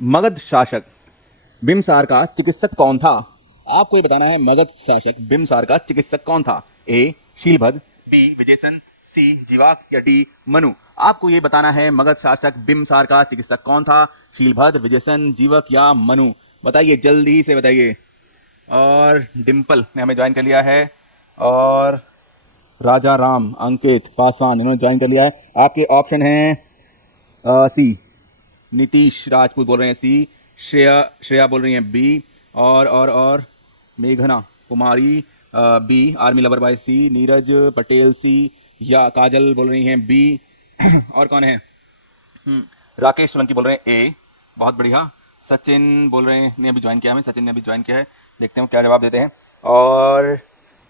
मगध शासक बिम्बसार का चिकित्सक कौन था? आपको ये बताना है मगध शासक बिम्बसार का चिकित्सक कौन था? ए शीलभद्र, बी विजयसन, सी जीवाक या डी मनु। आपको ये बताना है मगध शासक बिम्बसार का चिकित्सक कौन था? शीलभद्र, विजयसन, जीवक या मनु। बताइए जल्दी से बताइए। और डिम्पल ने हमें ज्वाइन कर लिया है और राजा राम, अंकित, पासवान इन्होंने ज्वाइन कर लिया है। आपके ऑप्शन हैं सी। नीतीश राजपूत बोल रहे हैं सी, श्रेया बोल रही हैं बी, और मेघना कुमारी बी, आर्मी लवर बाय सी, नीरज पटेल सी, या काजल बोल रही हैं बी। और कौन है? राकेश सोलंकी बोल रहे हैं ए। बहुत बढ़िया। सचिन बोल रहे हैं, ने अभी ज्वाइन किया हमें, सचिन ने अभी ज्वाइन किया है, देखते हैं क्या जवाब देते हैं। और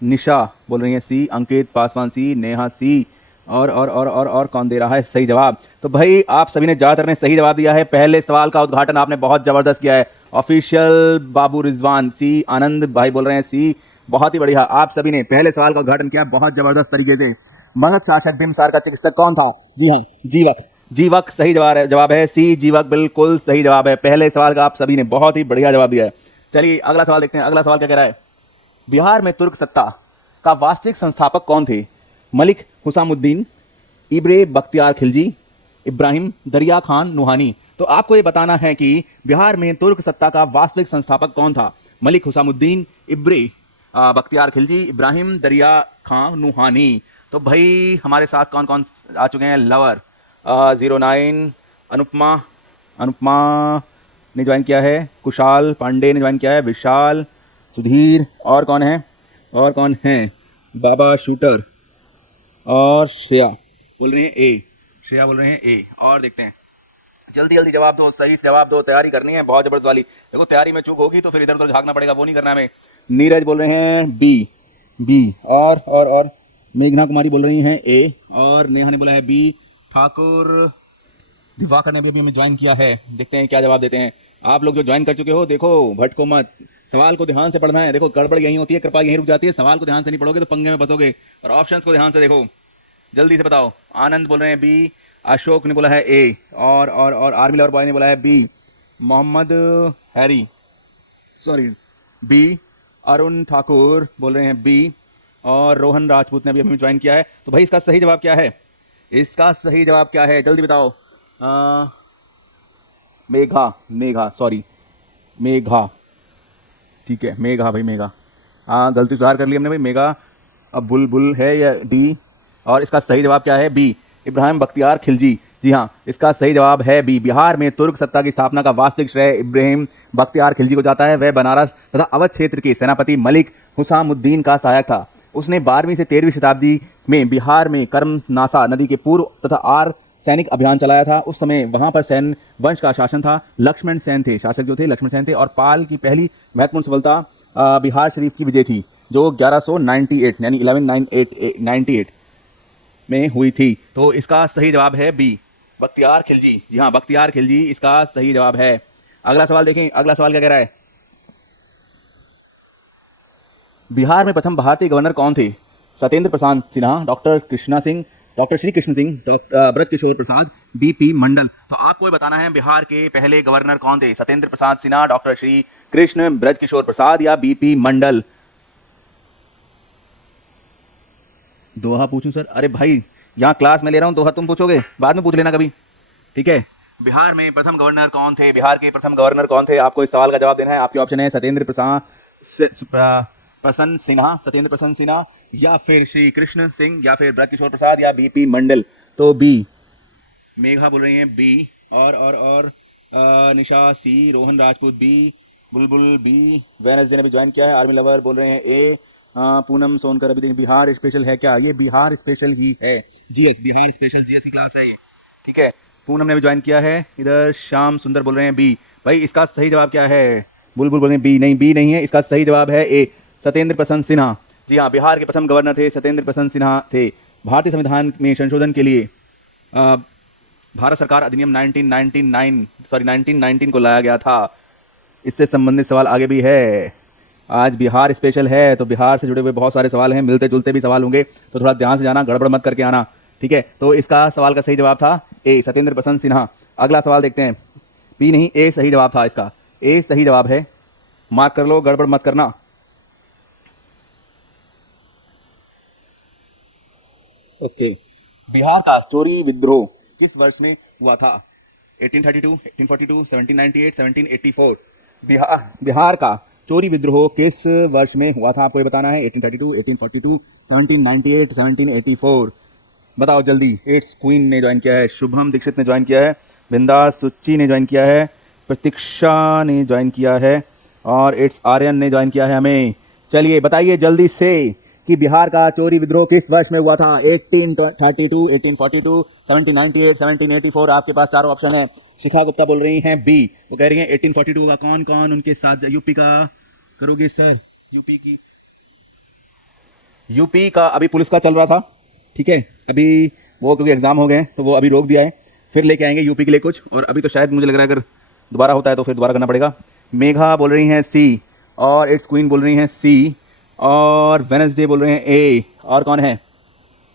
निशा बोल रही है सी, अंकित पासवान सी, नेहा सी, और कौन दे रहा है सही जवाब? तो भाई आप सभी ने ज़्यादातर ने सही जवाब दिया है। पहले सवाल का उद्घाटन आपने बहुत ज़बरदस्त किया है। ऑफिशियल बाबू रिजवान सी, आनंद भाई बोल रहे हैं सी, बहुत ही बढ़िया। आप सभी ने पहले सवाल का उद्घाटन किया बहुत ज़बरदस्त तरीके से। मगध शासक बिम्बसार का चिकित्सक कौन था? जी हाँ, जीवक। जीवक सही जवाब है सी, जीवक बिल्कुल सही जवाब है। पहले सवाल का आप सभी ने बहुत ही बढ़िया जवाब दिया है। चलिए अगला सवाल देखते हैं। अगला सवाल क्या कह रहा है? बिहार में तुर्क सत्ता का वास्तविक संस्थापक कौन थे? मलिक हुसामुद्दीन, इब्रे बख्तियार खिलजी, इब्राहिम दरिया खान नुहानी। तो आपको ये बताना है कि बिहार में तुर्क सत्ता का वास्तविक संस्थापक कौन था? मलिक हुसामुद्दीन, इब्रे बख्तियार खिलजी, इब्राहिम दरिया खान नुहानी। तो भाई हमारे साथ कौन कौन आ चुके हैं? लवर 09, अनुपमा ने ज्वाइन किया है, कुशाल पांडे ने ज्वाइन किया है, विशाल, सुधीर, और कौन है? बाबा शूटर और श्रेया बोल रहे हैं ए। श्रेया बोल रहे हैं ए। और देखते हैं, जल्दी जल्दी जवाब दो, सही से जवाब दो। तैयारी करनी है बहुत जबरदस्त वाली। देखो तैयारी में चूक होगी तो फिर इधर उधर झांकना पड़ेगा, वो नहीं करना हमें। नीरज बोल रहे हैं बी, और मेघना कुमारी बोल रही हैं ए, और नेहा ने बोला है बी। ठाकुर दिवाकर ने भी हमें ज्वाइन किया है, देखते हैं क्या जवाब देते हैं। आप लोग जो ज्वाइन कर चुके हो देखो भटको मत, सवाल को ध्यान से पढ़ना है। देखो गड़बड़ यही होती है, कृपा यही रुक जाती है। सवाल को ध्यान से नहीं पढ़ोगे तो पंगे में बसोगे। और ऑप्शंस को ध्यान से देखो, जल्दी से बताओ। आनंद बोल रहे हैं बी, अशोक ने बोला है ए, और आर्मी लवर बॉय ने बोला है B, Mohammad Harry B, Arun Thakur बोल रहे हैं बी, और रोहन राजपूत ने भी हमें ज्वाइन किया है। तो भाई इसका सही जवाब क्या है? इसका सही जवाब क्या है जल्दी बताओ। मेघा, ठीक है, मेघा भाई, मेघा। गलती सुधार कर ली हमने भाई, मेघा। अब बुलबुल है या डी? और इसका सही जवाब क्या है? बी, इब्राहिम बख्तियार खिलजी। जी हाँ, इसका सही जवाब है बी। बिहार में तुर्क सत्ता की स्थापना का वास्तविक श्रेय इब्राहिम बख्तियार खिलजी को जाता है। वह बनारस तथा अवध क्षेत्र के सेनापति मलिक हुसामुद्दीन का सहायक था। उसने 12वीं से 13वीं शताब्दी में बिहार में कर्मनासा नदी के पूर्व तथा आर सैनिक अभियान चलाया था। उस समय वहां पर सैन वंश का शासन था। लक्ष्मण सेन थे शासक, जो थे लक्ष्मण सेन थे। और पाल की पहली महत्वपूर्ण सफलता बिहार शरीफ की विजय थी, जो 1198 यानी 1198 में हुई थी। तो इसका सही जवाब है बी, बख्तियार खिलजी। जी हाँ, बख्तियार खिलजी इसका सही जवाब है। अगला सवाल देखें। अगला सवाल क्या कह रहा है? बिहार में प्रथम भारतीय गवर्नर कौन थे? सत्येंद्र प्रसाद सिन्हा, डॉक्टर श्री कृष्ण सिंह, ब्रज किशोर प्रसाद, बीपी मंडल। तो आपको ये बताना है बिहार के पहले गवर्नर कौन थे? सत्येंद्र प्रसाद सिन्हा, डॉक्टर श्री कृष्ण, ब्रज किशोर प्रसाद या बीपी मंडल? दोहा पूछूं सर? अरे भाई यहाँ क्लास में ले रहा हूँ, दोहा तुम पूछोगे, बाद में पूछ लेना कभी, ठीक है। बिहार में प्रथम गवर्नर कौन थे? बिहार के प्रथम गवर्नर कौन थे? आपको इस सवाल का जवाब देना है। आपके ऑप्शन है सत्येंद्र प्रसन्न सिन्हा, या फिर श्री कृष्ण सिंह, या फिर ब्रज किशोर प्रसाद, या बीपी मंडल। तो बी, मेघा बोल रही हैं बी, और निशा सी, रोहन राजपूत बी, बुलबुल बी, वेनसडे ने भी ज्वाइन किया है, आर्मी लवर बोल रहे हैं ए, पूनम सोनकर अभी देखिए बिहार स्पेशल है क्या? ये बिहार स्पेशल ही है, जीएस, बिहार स्पेशल जीएस की क्लास है ये, ठीक है। पूनम ने भी ज्वाइन किया है। इधर श्याम सुंदर बोल रहे हैं बी। भाई इसका सही जवाब क्या है? बुलबुल बोल रहे हैं बी। नहीं, बी नहीं है, इसका सही जवाब है ए, सत्येंद्र प्रसन्न सिन्हा। जी हाँ, बिहार के प्रथम गवर्नर थे सत्येंद्र प्रसन्न सिन्हा थे। भारतीय संविधान में संशोधन के लिए भारत सरकार अधिनियम 1919 को लाया गया था। इससे संबंधित सवाल आगे भी है। आज बिहार स्पेशल है तो बिहार से जुड़े हुए बहुत सारे सवाल हैं, मिलते जुलते भी सवाल होंगे, तो थोड़ा ध्यान से जाना, गड़बड़ मत करके आना, ठीक है। तो इसका सवाल का सही जवाब था ए, सत्येंद्र प्रसन्न सिन्हा। अगला सवाल देखते हैं। बी नहीं, ए सही जवाब था इसका, ए सही जवाब है, मार्क कर लो, गड़बड़ मत करना। ओके, बिहार का चोरी विद्रोह किस वर्ष में हुआ था? 1832, 1842, 1798, 1784। बिहार का चोरी विद्रोह किस वर्ष में हुआ था, आपको ये बताना है। 1832, 1842, 1798, 1784। बताओ जल्दी। एट्स क्वीन ने ज्वाइन किया है, शुभम दीक्षित ने ज्वाइन किया है, बिंदास सुच्ची ने ज्वाइन किया है, प्रतीक्षा ने ज्वाइन किया है और इट्स आर्यन ने ज्वाइन किया है हमें। चलिए बताइए जल्दी से कि बिहार का चोरी विद्रोह किस वर्ष में हुआ था? 1832, 1842, 1798, 1784। आपके पास चारों ऑप्शन है। शिखा गुप्ता बोल रही हैं बी, वो कह रही हैं 1842 का। कौन कौन उनके साथ? यूपी का करोगे सर? यूपी का अभी पुलिस का चल रहा था, ठीक है, अभी वो क्योंकि एग्जाम हो गए तो वो अभी रोक दिया है, फिर लेके आएंगे यूपी के लिए कुछ। और अभी तो शायद मुझे लग रहा है अगर दोबारा होता है तो फिर दोबारा करना पड़ेगा। मेघा बोल रही हैं सी और इट्स क्वीन बोल रही हैं सी और वेनसडे बोल रहे हैं ए। और कौन है?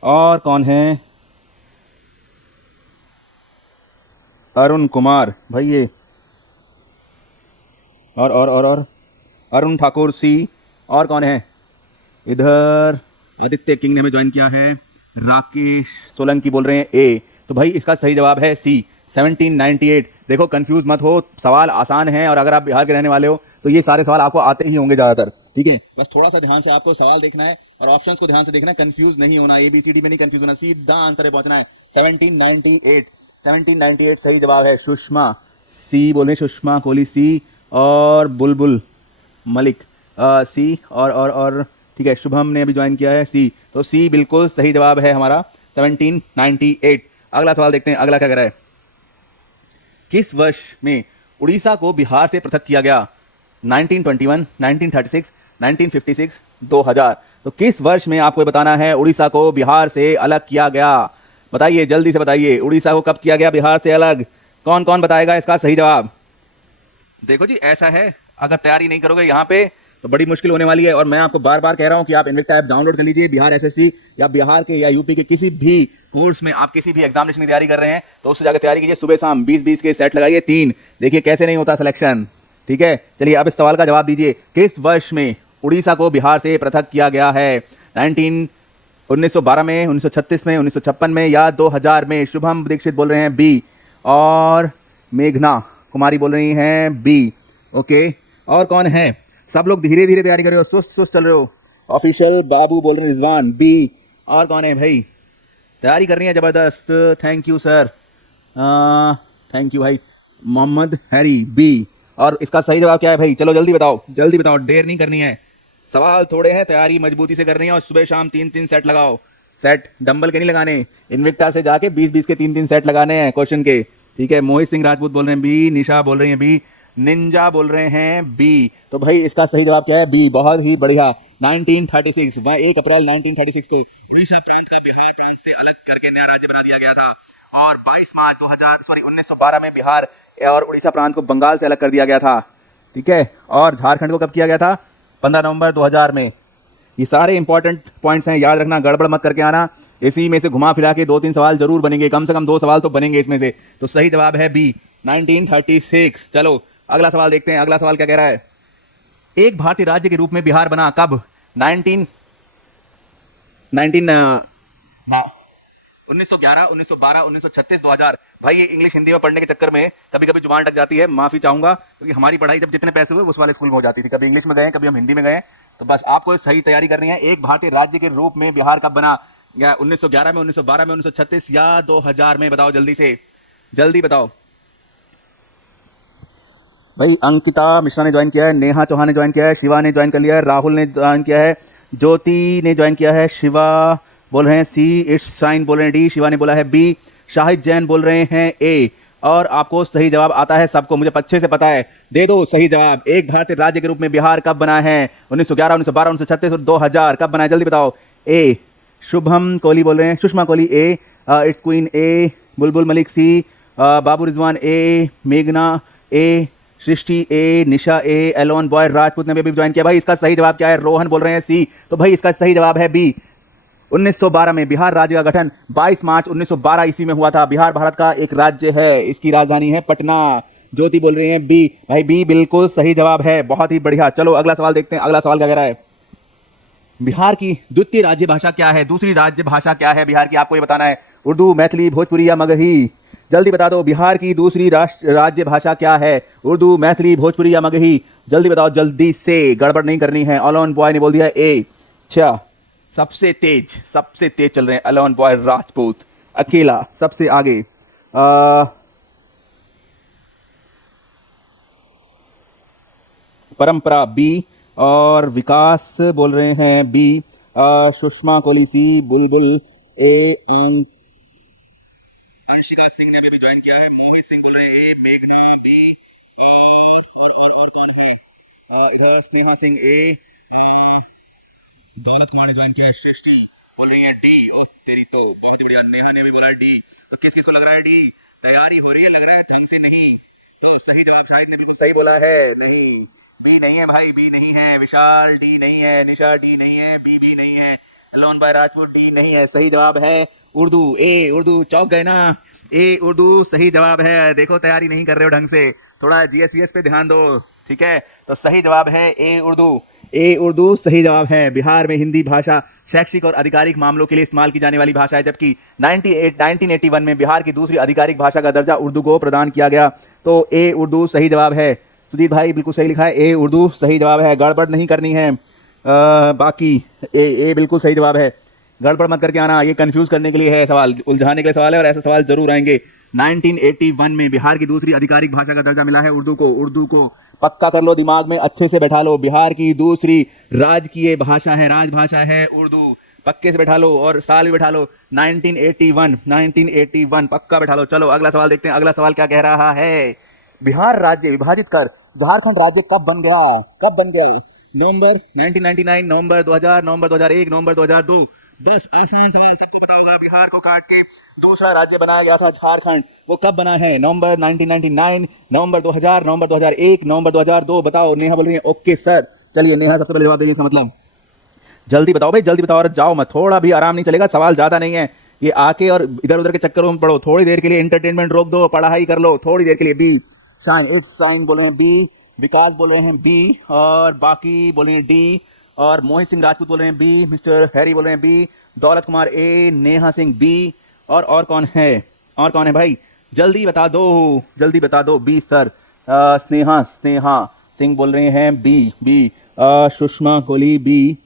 और कौन है? अरुण कुमार भाई ये, और अरुण ठाकुर सी। और कौन है इधर? आदित्य किंग ने हमें ज्वाइन किया है, राकेश सोलंकी बोल रहे हैं ए। तो भाई इसका सही जवाब है सी, 1798। देखो कंफ्यूज मत हो, सवाल आसान है और अगर आप बिहार के रहने वाले हो तो ये सारे सवाल आपको आते ही होंगे ज़्यादातर, ठीक है। बस थोड़ा सा ध्यान से आपको सवाल देखना है और ऑप्शंस को ध्यान से देखना है, कंफ्यूज नहीं होना, ABCD में नहीं कंफ्यूज होना, सीधा आंसर पे पहुंचना है। 1798 सही जवाब है। सुषमा सी बोले, सुषमा कोहली सी और बुलबुल मलिक सी और ठीक है, शुभम ने अभी ज्वाइन किया है सी। तो सी बिल्कुल सही जवाब है हमारा, 1798। अगला सवाल देखते हैं, अगला क्या कह रहा है? किस वर्ष में उड़ीसा को बिहार से पृथक किया गया? 1921, 1936, 1956, 2000। तो किस वर्ष में आपको बताना है उड़ीसा को बिहार से अलग किया गया? बताइए जल्दी से बताइए, उड़ीसा को कब किया गया बिहार से अलग? कौन कौन बताएगा इसका सही जवाब? देखो जी ऐसा है, अगर तैयारी नहीं करोगे यहाँ पे तो बड़ी मुश्किल होने वाली है। और मैं आपको बार बार कह रहा हूँ कि आप इन्विक्टा ऐप डाउनलोड कर लीजिए। बिहार एसएससी या बिहार के या यूपी के किसी भी कोर्स में आप किसी भी एग्जामिनेशन की तैयारी कर रहे हैं तो उससे जाकर तैयारी कीजिए। सुबह शाम 20-20 के सेट लगाइए 3, देखिए कैसे नहीं होता सिलेक्शन, ठीक है। चलिए अब इस सवाल का जवाब दीजिए, किस वर्ष में उड़ीसा को बिहार से पृथक किया गया है? 1912 में, 1936 में, 1956 में या 2000 में? शुभम दीक्षित बोल रहे हैं बी और मेघना कुमारी बोल रही हैं बी। ओके, और कौन है? सब लोग धीरे धीरे तैयारी कर रहे हो, सुस्त सुस्त चल रहे हो। ऑफिशियल बाबू बोल रहे हैं रिजवान बी। और कौन है भाई? तैयारी कर रही है जबरदस्त, thank you sir, thank you भाई। Mohammad Harry B. और इसका सही जवाब क्या है भाई? चलो जल्दी बताओ, जल्दी बताओ, देर नहीं करनी है, सवाल थोड़े हैं, तैयारी मजबूती से करनी है और सुबह शाम 3-3 सेट लगाओ। सेट डंबल के नहीं लगाने, इन्विक्टा से जाके 20-20 के 3-3 सेट लगाने हैं क्वेश्चन के, ठीक है। मोहित सिंह राजपूत बोल रहे हैं बी, निशा बोल रही हैं बी, निंजा बोल रहे हैं बी। तो भाई इसका सही जवाब क्या है? बी। बहुत ही बढ़िया। 1936 1 अप्रैल 1936 को उड़ीसा प्रांत का बिहार प्रांत से अलग करके नया राज्य बना दिया गया था और 22 मार्च 1912 में बिहार और उड़ीसा प्रांत को बंगाल से अलग कर दिया गया था, ठीक है। और झारखंड को कब किया गया था? 15 नवंबर 2000 में। ये सारे इंपॉर्टेंट पॉइंट्स हैं, याद रखना, गड़बड़ मत करके आना। इसी में से घुमा फिरा के 2-3 सवाल जरूर बनेंगे, कम से कम 2 सवाल तो बनेंगे इसमें से। तो सही जवाब है बी, 1936। चलो अगला सवाल देखते हैं, अगला सवाल क्या कह रहा है? एक भारतीय राज्य के रूप में बिहार बना कब? 1911, 1912, 1936, 2000। भाई ये इंग्लिश हिंदी में पढ़ने के चक्कर में कभी कभी जुबान अटक जाती है, माफी चाहूंगा, क्योंकि हमारी पढ़ाई जब जितने पैसे हुए उस वाले स्कूल में हो जाती थी, कभी इंग्लिश में गए कभी हम हिंदी में गए। तो बस आपको सही तैयारी करनी है। एक भारतीय राज्य के रूप में बिहार कब बना? या 1911 में, 1912 में, 1936 या 2000 में? बताओ जल्दी से, जल्दी बताओ भाई। अंकिता मिश्रा ने ज्वाइन किया है, नेहा चौहान ने ज्वाइन किया है, शिवा ने ज्वाइन कर लिया है, राहुल ने ज्वाइन किया है, ज्योति ने ज्वाइन किया है, शिवा बोल रहे हैं सी, इट्स साइन बोल रहे हैं डी, शिवा ने बोला है बी, शाहिद जैन बोल रहे हैं ए। और आपको सही जवाब आता है सबको, मुझे अच्छे से पता है। दे दो सही जवाब। एक भारतीय राज्य के रूप में बिहार कब बना है? 1911, 1912, 1936 और 2000 कब बना है? जल्दी बताओ। ए, शुभम कोहली बोल रहे हैं, सुषमा कोहली ए, इट्स क्वीन ए, बुलबुल मलिक सी, बाबू रिजवान ए, मेघना ए, सृष्टि ए, निशा ए, एलोन बॉय राजपूत ने भी ज्वाइन किया। भाई इसका सही जवाब क्या है? रोहन बोल रहे हैं सी। तो भाई इसका सही जवाब है बी। 1912 में बिहार राज्य का गठन 22 मार्च 1912 ईस्वी में हुआ था। बिहार भारत का एक राज्य है, इसकी राजधानी है पटना। ज्योति बोल रही हैं बी। भाई बी बिल्कुल सही जवाब है, बहुत ही बढ़िया। चलो अगला सवाल देखते हैं, अगला सवाल क्या कह रहा है। बिहार की द्वितीय राज्य भाषा क्या है, दूसरी राज्य भाषा क्या है बिहार की, आपको ये बताना है। उर्दू, मैथिली, भोजपुरी या मगही, जल्दी बता दो। बिहार की दूसरी राज्य भाषा क्या है, उर्दू, मैथिली, भोजपुरी या मगही, जल्दी बताओ, जल्दी से, गड़बड़ नहीं करनी है। अलोन बॉय ने बोल दिया ए। अच्छा, सबसे तेज चल रहे हैं अलोन बॉय राजपूत, अकेला सबसे आगे। परंपरा बी, और विकास बोल रहे हैं बी, सुषमा कोहली सी, बुलबुल ए, अर्शिका सिंह ने अभी ज्वाइन किया है, मोहित सिंह बोल रहे हैं ए, मेघना बी, और कौन है, इधर स्नेहा सिंह ए, दौलत कुमार ने ज्वाइन किया है, सृष्टि बोल रही है डी। ओह तेरी तो बहुत बढ़िया, नेहा ने भी बोला डी। तो किस किस को लग रहा है डी? तैयारी हो रही है, लग रहा है ढंग से नहीं। तो सही जवाब शाहिद ने बिल्कुल सही बोला है, नहीं बी नहीं है भाई, बी नहीं है। विशाल डी नहीं है, निशा डी नहीं है, बी भी नहीं है, लोन बाय राजपूत डी नहीं है। सही जवाब है उर्दू ए। उर्दू, चौंक गए ना? ए उर्दू सही जवाब है। देखो तैयारी नहीं कर रहे हो ढंग से, थोड़ा जीएस पे ध्यान दो, ठीक है। तो सही जवाब है ए उर्दू। ए उर्दू सही जवाब है। बिहार में हिंदी भाषा शैक्षिक और आधिकारिक मामलों के लिए इस्तेमाल की जाने वाली भाषा है, जबकि 1981 में बिहार की दूसरी आधिकारिक भाषा का दर्जा उर्दू को प्रदान किया गया। तो ए उर्दू सही जवाब है। सुजीत भाई बिल्कुल सही लिखा है, ए उर्दू सही जवाब है, गड़बड़ नहीं करनी है। बाकी ए बिल्कुल सही जवाब है, गड़बड़ मत करके आना, ये कंफ्यूज करने के लिए है सवाल, उलझाने के लिए सवाल है, और ऐसे सवाल जरूर आएंगे। 1981 में बिहार की दूसरी आधिकारिक भाषा का दर्जा मिला है उर्दू को। उर्दू को पक्का कर लो, दिमाग में अच्छे से बैठा लो। बिहार की दूसरी राजकीय भाषा है, राजभाषा है उर्दू, पक्के से बैठा लो, और साल भी बैठा लो 1981 पक्का बैठा लो। चलो अगला सवाल देखते हैं, अगला सवाल क्या कह रहा है। बिहार राज्य विभाजित कर झारखंड राज्य कब बन गया? कब बन गया? नवंबर 1999, नवंबर 2000, नवंबर 2001, नवंबर 2002। बस आसान सवाल, सबको पता होगा। बिहार को काट के दूसरा राज्य बनाया गया था झारखंड, वो कब बना है? नवंबर 1999, नवंबर 2000, नवंबर 2001, नवंबर 2002। बताओ। नेहा बोल रही है ओके सर। चलिए नेहा सबसे पहले जवाब देंगे, इसका मतलब जल्दी बताओ भाई, जल्दी बताओ, और जाओ मत, थोड़ा भी आराम नहीं चलेगा, सवाल ज्यादा नहीं है। ये आके और इधर उधर के चक्करों में पढ़ो, थोड़ी देर के लिए एंटरटेनमेंट रोक दो, पढ़ाई कर लो थोड़ी देर के लिए। बी शाइन, इट्स साइन बोल रहे हैं बी, विकास बोल रहे हैं बी, और बाकी बोल रहे हैं डी, और मोहित सिंह राजपूत बोल रहे हैं बी, मिस्टर हैरी बोल रहे हैं बी, दौलत कुमार ए, नेहा सिंह बी, और कौन है? और कौन है भाई? जल्दी बता दो, जल्दी बता दो। B sir. स्नेहा सिंह बोल रहे हैं बी, सुषमा कोहली बी,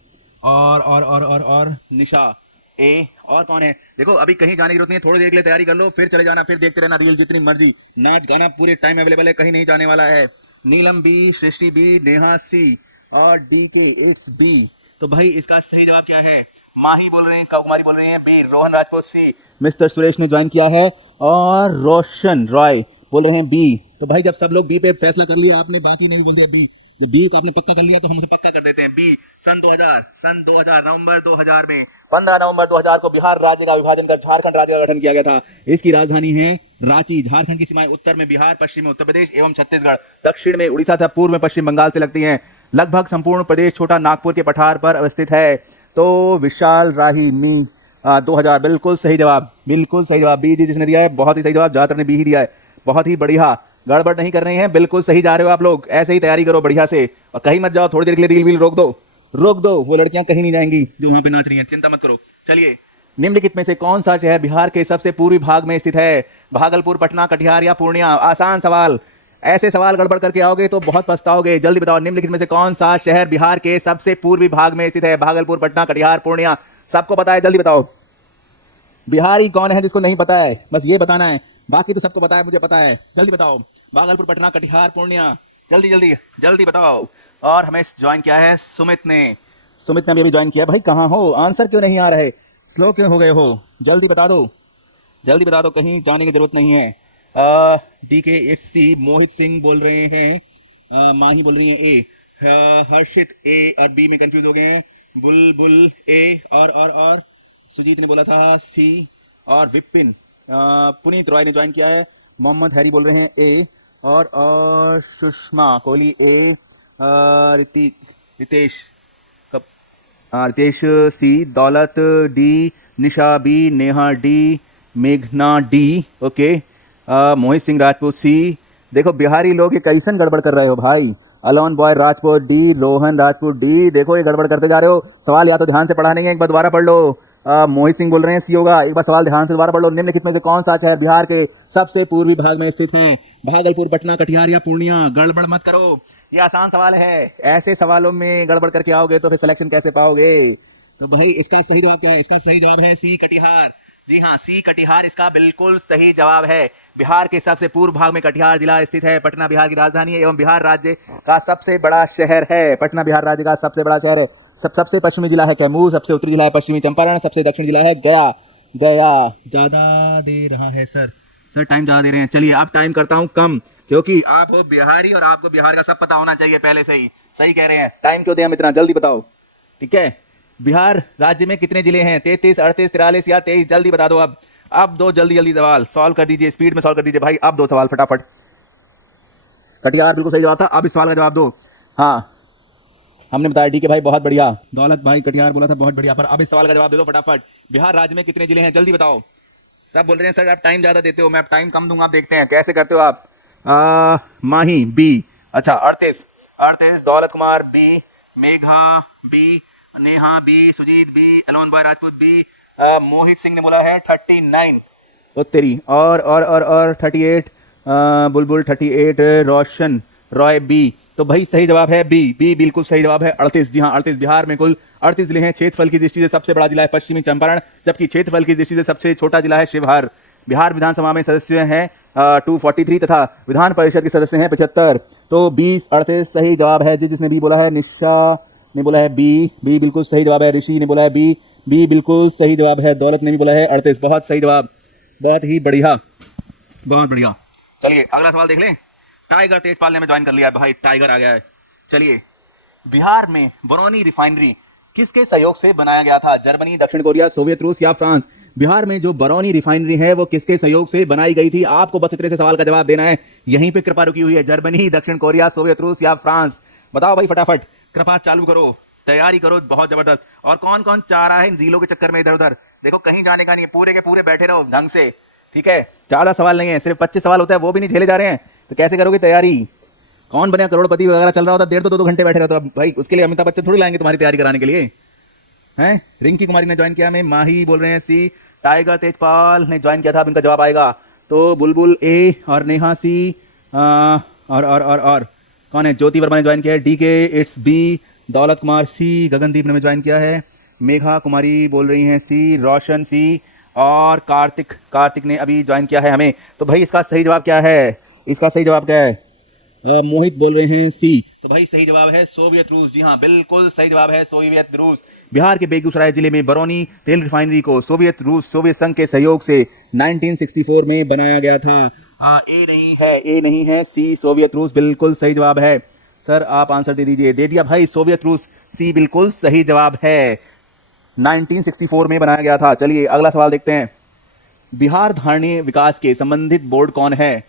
और निशा ए। और कौन है? देखो अभी कहीं जाने की जरूरत नहीं है, थोड़ी देर के लिए तैयारी कर लो, फिर चले जाना, फिर देखते रहना रील जितनी मर्जी, नाच गाना पूरे टाइम अवेलेबल है, कहीं नहीं जाने वाला है। नीलम बी, सृष्टि बी, नेहा सी, और डी के इट्स बी। तो भाई इसका सही जवाब क्या है? माही बोल रहे हैं, कुमारी बोल रहे हैं बी, रोहन राजपूत सी, मिस्टर सुरेश ने ज्वाइन किया है, और रोशन रॉय बोल रहे हैं बी। तो भाई जब सब लोग बी पे फैसला कर लिया आपने, बाकी ने भी बोल दिया बी, तो बी को आपने पक्का कर लिया, तो हम उसे पक्का कर देते हैं बी। सन 2000 नवंबर 2000 में 15 नवंबर 2000 को बिहार राज्य का विभाजन कर झारखंड राज्य का गठन किया गया था। इसकी राजधानी है रांची। झारखंड की सीमाएं उत्तर में बिहार, पश्चिम में उत्तर प्रदेश एवं छत्तीसगढ़, दक्षिण में उड़ीसा तथा पूर्व में पश्चिम बंगाल से लगती हैं। लगभग संपूर्ण प्रदेश छोटा नागपुर के पठार पर अवस्थित है। तो विशाल राही मी 2000 बिल्कुल सही जवाब, बिल्कुल सही जवाब। बी जी जिसने दिया है बहुत ही सही जवाब, ज्यादातर ने बी ही दिया है, बहुत ही बढ़िया, गड़बड़ नहीं कर रहे हैं, बिल्कुल सही जा रहे हो आप लोग। ऐसे ही तैयारी करो बढ़िया से, और कहीं मत जाओ, थोड़ी देर के लिए रील वील रोक दो, वो लड़कियां कहीं नहीं जाएंगी जो वहां पे नाच रही हैं, चिंता मत करो। चलिए, निम्नलिखित में से कौन सा शहर बिहार के सबसे पूर्वी भाग में स्थित है? भागलपुर, पटना, कटिहार या पूर्णिया? आसान सवाल, ऐसे सवाल गड़बड़ करके आओगे तो बहुत पछताओगे। जल्दी बताओ, निम्नलिखित में से कौन सा शहर बिहार के सबसे पूर्वी भाग में स्थित है? भागलपुर, पटना, कटिहार, पूर्णिया? सबको पता है, जल्दी बताओ। बिहारी कौन है जिसको नहीं पता है? बस ये बताना है, बाकी तो सबको पता है, मुझे पता है। जल्दी बताओ, भागलपुर, पटना, कटिहार, पूर्णिया, जल्दी जल्दी जल्दी बताओ। और हमें ज्वाइन किया है सुमित ने अभी ज्वाइन किया। भाई कहाँ हो? आंसर क्यों नहीं आ रहे? स्लो क्यों हो गए हो? जल्दी बता दो, जल्दी बता दो, कहीं जाने की जरूरत नहीं है। डी के एच सी, मोहित सिंह बोल रहे हैं, माही बोल रही है ए, हर्षित ए और बी में कंफ्यूज हो गए हैं, बुलबुल ए, और सुजीत ने बोला था सी, और विपिन, पुनीत रॉय ने ज्वाइन किया है, मोहम्मद हैरी बोल रहे हैं ए, और सुषमा कोहली ए, रितेश सी, दौलत डी, निशा बी, नेहा डी, मेघना डी, ओके, मोहित सिंह राजपूत सी, देखो बिहारी लोग ये कैसन गड़बड़ कर रहे हो भाई। Alone boy Rajput D, Rohan Rajput D, देखो ये गड़बड़ करते जा रहे हो। सवाल या तो ध्यान से पढ़ा नहीं है, एक बार दोबारा पढ़ लो। मोहित सिंह बोल रहे हैं सी होगा, एक बार सवाल ध्यान से दोबारा पढ़ लो। निम्नलिखित में से कौन सा शहर बिहार के सबसे पूर्वी भाग में स्थित है? भागलपुर, पटना, कटिहार या पूर्णिया? गड़बड़ मत करो, ये आसान सवाल है। ऐसे सवालों में गड़बड़ करके आओगे तो फिर सिलेक्शन कैसे पाओगे? तो भाई इसका सही जवाब क्या है? इसका सही जवाब है सी कटिहार। जी हाँ, सी कटिहार इसका बिल्कुल सही जवाब है। बिहार के सबसे पूर्व भाग में कटिहार जिला स्थित है। पटना बिहार की राजधानी है एवं बिहार राज्य का सबसे बड़ा शहर है। पटना बिहार राज्य का सबसे बड़ा शहर है। सबसे पश्चिमी जिला है कैमूर, सबसे उत्तरी जिला है पश्चिमी चंपारण, सबसे दक्षिणी जिला है गया। गया ज्यादा दे रहा है सर टाइम ज्यादा दे रहे हैं। चलिए अब टाइम करता हूँ कम, क्योंकि आप हो बिहारी और आपको बिहार का सब पता होना चाहिए पहले से ही। सही कह रहे हैं, टाइम क्यों दें हम इतना, जल्दी बताओ। ठीक है, बिहार राज्य में कितने जिले हैं? 33, 38, 43 या 23? जल्दी बता दो। अब दो जल्दी जल्दी सवाल सॉल्व कर दीजिए, स्पीड में सॉल्व कर दीजिए भाई। अब दो सवाल फटाफट। कटिहार बिल्कुल सही जवाब था, अब इस सवाल का जवाब दो। हाँ हमने बताया डी के भाई, बहुत बढ़िया। दौलत भाई कटिहार बोला था, बहुत बढ़िया। पर अब इस सवाल का जवाब दे दो फटाफट। बिहार राज्य में कितने जिले हैं? जल्दी बताओ। सब बोल रहे हैं सर आप टाइम ज्यादा देते हो, मैं टाइम कम दूंगा, आप देखते हैं कैसे करते हो आप। माही बी, अच्छा 38, 38 Daulat Kumar B, Megha B, Neha B, Sujeet B, alone boy Rajput B, Mohit Singh ने बोला है 39 तो तेरी और 38 बुलबुल 38 रोशन रॉय बी। तो भाई सही जवाब है बी। बी बिल्कुल सही जवाब है 38। जी हाँ 38। बिहार में कुल 38 जिले हैं। क्षेत्रफल की दृष्टि से सबसे बड़ा जिला है पश्चिमी चंपारण, जबकि क्षेत्रफल की दृष्टि से सबसे छोटा जिला है शिवहर। बिहार विधानसभा में सदस्य हैं 243 तथा विधान परिषद के सदस्य हैं 75। तो 20 38 सही जवाब है। जिसने बी बोला है, निशा ने बोला है बी, बी बिल्कुल सही जवाब है। ऋषि ने बोला है बी, बी बिल्कुल सही जवाब है। दौलत ने भी बोला है 38, बहुत सही जवाब, बहुत ही बढ़िया, बहुत बढ़िया। चलिए अगला सवाल देख लें। टाइगर तेजपाल ने हमें ज्वाइन कर लिया है भाई, टाइगर आ गया है। चलिए, बिहार में बरौनी रिफाइनरी किसके सहयोग से बनाया गया था? जर्मनी, दक्षिण कोरिया, सोवियत रूस या फ्रांस? बिहार में जो बरौनी रिफाइनरी है वो किसके सहयोग से बनाई गई थी? आपको बस इतने से सवाल का जवाब देना है। यहीं पे कृपा रुकी हुई है, जर्मनी, दक्षिण कोरिया, सोवियत रूस या फ्रांस? बताओ भाई फटाफट, कृपा चालू करो, तैयारी करो बहुत जबरदस्त। और कौन कौन चाह रहा है इन रीलों के चक्कर में इधर उधर? देखो कहीं जाने का नहीं है, पूरे के पूरे बैठे रहो ढंग से। ठीक है, ज्यादा सवाल नहीं है, सिर्फ 25 सवाल होता है, वो भी नहीं झेले जा रहे हैं, तो कैसे करोगे तैयारी? कौन बने करोड़पति वगैरह चल रहा होता, 1.5 2 घंटे बैठे रहता भाई। उसके लिए अमिताभ बच्चन थोड़ी लाएंगे तुम्हारी तैयारी कराने के लिए हैं। रिंकी कुमारी ने ज्वाइन किया, मैं माही बोल रहे हैं सी, टाइगर तेजपाल ने ज्वाइन किया था। अब इनका जवाब आएगा तो बुलबुल ए और नेहा सी, और कौन है? ज्योति वर्मा ने ज्वाइन किया है, डी के इट्स बी, दौलत कुमार सी, गगनदीप ने ज्वाइन किया है, मेघा कुमारी बोल रही हैं सी, रोशन सी, और कार्तिक ने अभी ज्वाइन किया है हमें। तो भाई इसका सही जवाब क्या है? इसका सही जवाब क्या है? मोहित बोल रहे हैं सी। तो भाई सही जवाब है सोवियत रूस। जी हाँ बिल्कुल सही जवाब है सोवियत रूस। बिहार के बेगूसराय जिले में बरौनी तेल रिफाइनरी को सोवियत संघ के सहयोग से 1964 में बनाया गया था। ए नहीं है सी, सोवियत रूस बिल्कुल सही जवाब है। सर आप आंसर दे दीजिए। दे दिया भाई, सोवियत रूस सी बिल्कुल सही जवाब है, 1964 में बनाया गया था। चलिए अगला सवाल देखते हैं। बिहार धारणीय विकास के संबंधित बोर्ड कौन है?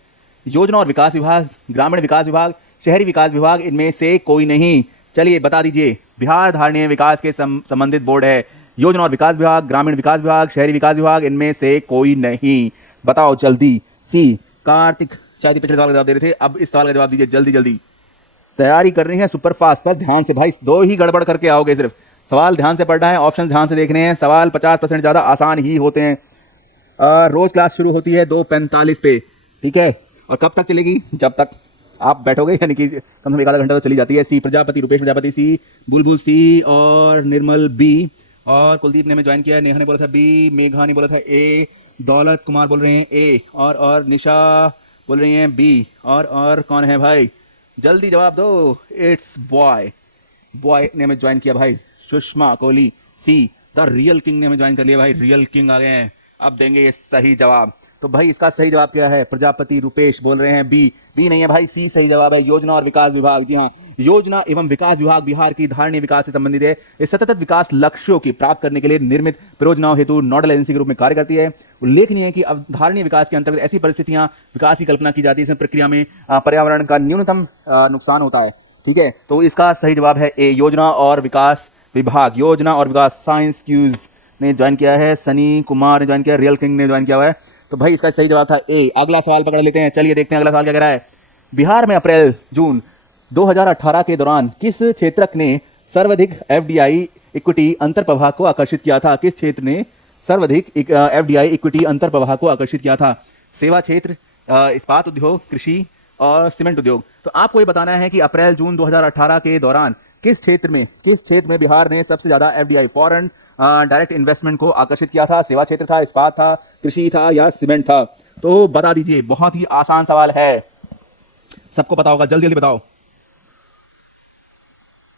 योजना और विकास विभाग, ग्रामीण विकास विभाग, शहरी विकास विभाग, इनमें से कोई नहीं। चलिए बता दीजिए। बिहार धारणीय विकास के संबंधित बोर्ड है योजना और विकास विभाग, ग्रामीण विकास विभाग, शहरी विकास विभाग, इनमें से कोई नहीं। बताओ जल्दी। सी। कार्तिक शायद पिछले सवाल का जवाब दे रहे थे, अब इस सवाल का जवाब दीजिए जल्दी जल्दी। तैयारी कर रही है सुपर फास्ट, पर ध्यान से भाई, दो ही गड़बड़ करके आओगे सिर्फ। सवाल ध्यान से पढ़ना है, ऑप्शन ध्यान से देखने हैं। सवाल 50% ज्यादा आसान ही होते हैं। रोज क्लास शुरू होती है 2:45 पे, ठीक है, और कब तक चलेगी? जब तक आप बैठोगे, यानी कि कम से कम 1 आधा घंटा तो चली जाती है। सी प्रजापति, रुपेश प्रजापति सी, बुलबुल सी, और निर्मल बी, और कुलदीप ने हमें ज्वाइन किया है। नेहा ने बोला था बी, मेघा ने बोला था ए, दौलत कुमार बोल रहे हैं ए, और निशा बोल रही हैं बी, और कौन है भाई? जल्दी जवाब दो। इट्स बॉय ने हमें ज्वाइन किया भाई। सुषमा कोहली सी, द रियल किंग ने हमें ज्वाइन कर लिया भाई, रियल किंग आ गए हैं, अब देंगे ये सही जवाब। तो भाई इसका सही जवाब क्या है? प्रजापति रुपेश बोल रहे हैं बी, बी नहीं है भाई, सी सही जवाब है, योजना और विकास विभाग। जी हाँ, योजना एवं विकास विभाग बिहार की धारणीय विकास से संबंधित है। इस सतत विकास लक्ष्यों की प्राप्त करने के लिए निर्मित परियोजनाओं हेतु नोडल एजेंसी के रूप में कार्य करती है। उल्लेखनीय है कि अब धारणीय विकास के अंतर्गत ऐसी परिस्थितियां विकास की कल्पना की जाती है, इसमें प्रक्रिया में पर्यावरण का न्यूनतम नुकसान होता है। ठीक है, तो इसका सही जवाब है ए, योजना और विकास विभाग। योजना और विकास। साइंस क्यूज ने ज्वाइन किया है, सनी कुमार ने ज्वाइन किया, रियल किंग ने ज्वाइन किया हुआ है। तो भाई इसका सही जवाब था ए। अगला सवाल पकड़ लेते हैं, चलिए देखते हैं अगला सवाल क्या कह रहा है। बिहार में अप्रैल जून 2018 के दौरान किस क्षेत्रक ने सर्वाधिक एफडीआई इक्विटी अंतर्प्रवाह को आकर्षित किया था? किस क्षेत्र ने सर्वाधिक एफडीआई इक्विटी अंतर्प्रवाह को आकर्षित किया था? सेवा क्षेत्र, इस्पात उद्योग, कृषि और सीमेंट उद्योग। तो आपको ये बताना है कि अप्रैल जून 2018 के दौरान किस क्षेत्र में बिहार ने सबसे ज्यादा एफडीआई फॉरेन डायरेक्ट इन्वेस्टमेंट को आकर्षित किया था? सेवा क्षेत्र था, इस्पात था, कृषि था या सीमेंट था? तो बता दीजिए, बहुत ही आसान सवाल है, सबको पता होगा, जल्दी जल्दी बताओ।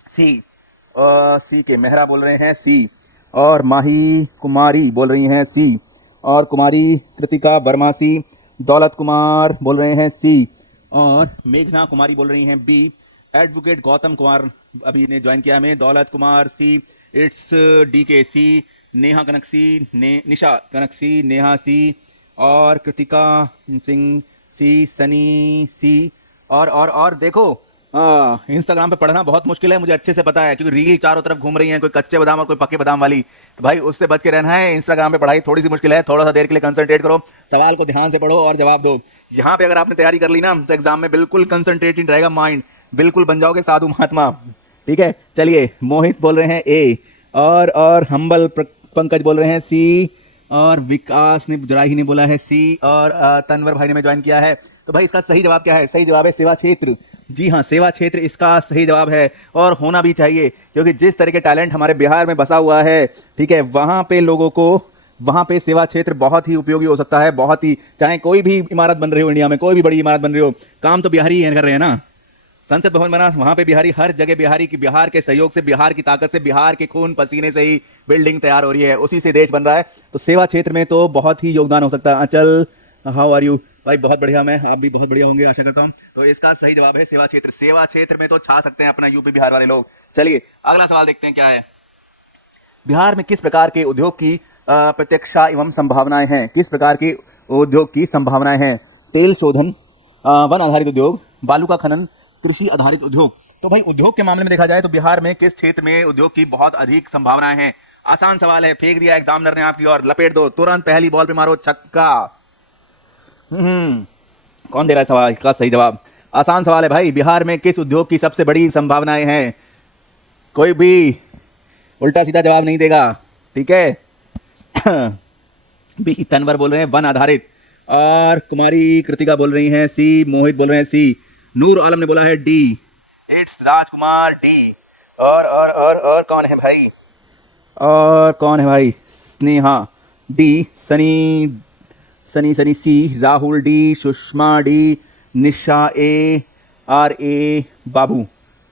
सी के मेहरा बोल रहे हैं सी, और माही कुमारी बोल रही हैं सी, और कुमारी कृतिका वर्मा सी, दौलत कुमार बोल रहे हैं सी, और मेघना कुमारी बोल रही हैं बी, एडवोकेट गौतम कुमार अभी ने ज्वाइन किया हमें, दौलत कुमार सी, इट्स डी के सी, नेहा कनक सी, निशा कनक सी, नेहा सी, और कृतिका सिंह सी, सनी सी, और देखो इंस्टाग्राम पे पढ़ना बहुत मुश्किल है, मुझे अच्छे से पता है, क्योंकि रील चारों तरफ घूम रही हैं, कोई कच्चे बादाम और कोई पक्के बादाम वाली। तो भाई उससे बच के रहना है। इंस्टाग्राम पे पढ़ाई थोड़ी सी मुश्किल है, थोड़ा सा देर के लिए कंसंट्रेट करो, सवाल को ध्यान से पढ़ो और जवाब दो। यहाँ पे अगर आपने तैयारी कर ली ना तो एग्जाम में बिल्कुल कंसंट्रेटेड रहेगा माइंड, बिल्कुल बन जाओगे साधु महात्मा। ठीक है, चलिए, मोहित बोल रहे हैं ए, और हम्बल पंकज बोल रहे हैं सी, और विकास ने जराही ने बोला है सी, और तनवर भाई ने ज्वाइन किया है। तो भाई इसका सही जवाब क्या है? सही जवाब है सेवा क्षेत्र। जी हाँ, सेवा क्षेत्र इसका सही जवाब है, और होना भी चाहिए, क्योंकि जिस तरह के टैलेंट हमारे बिहार में बसा हुआ है, ठीक है, वहां पे लोगों को, वहां पे सेवा क्षेत्र बहुत ही उपयोगी हो सकता है, बहुत ही। चाहे कोई भी इमारत बन रही हो इंडिया में, कोई भी बड़ी इमारत बन रही हो, काम तो बिहारी ही कर रहे हैं ना। संसद भवन बना, वहां पे बिहारी, हर जगह बिहारी की, बिहार के सहयोग से, बिहार की ताकत से, बिहार के खून पसीने से ही बिल्डिंग तैयार हो रही है, उसी से देश बन रहा है। तो सेवा क्षेत्र में तो बहुत ही योगदान हो सकता है। अचल, हाउ आर यू? भाई बहुत बढ़िया, मैं, आप भी बहुत बढ़िया होंगे आशा करता हूँ। तो इसका सही जवाब है सेवा क्षेत्र। सेवा क्षेत्र में तो छा सकते हैं अपना यूपी बिहार वाले लोग। चलिए अगला सवाल देखते हैं क्या है। बिहार में किस प्रकार के उद्योग की प्रत्यक्षा एवं संभावनाएं हैं? किस प्रकार के उद्योग की संभावनाएं हैं? तेल शोधन, वन आधारित उद्योग, बालू का खनन, कृषि आधारित उद्योग। तो भाई उद्योग के मामले में देखा जाए तो बिहार में किस क्षेत्र में उद्योग की बहुत अधिक संभावनाएं हैं? आसान सवाल है, फेंक दिया एग्जामिनर ने आपकी ओर, लपेट दो, तुरंत पहली बॉल पे मारो छक्का। कौन दे रहा है सवाल? इसका सही जवाब, आसान सवाल है भाई, बिहार में किस उद्योग की सबसे बड़ी संभावनाएं हैं? कोई भी उल्टा सीधा जवाब नहीं देगा, ठीक है। बी, तनवर बोल रहे हैं वन आधारित, और कुमारी कृतिका बोल रही हैं सी, मोहित बोल रहे हैं सी, नूर आलम ने बोला है डी, इट्स राजकुमार डी, और कौन है भाई? और कौन है भाई? Sneha D, Sunny C, Rahul D, Sushma D, Nisha A, R A, Babu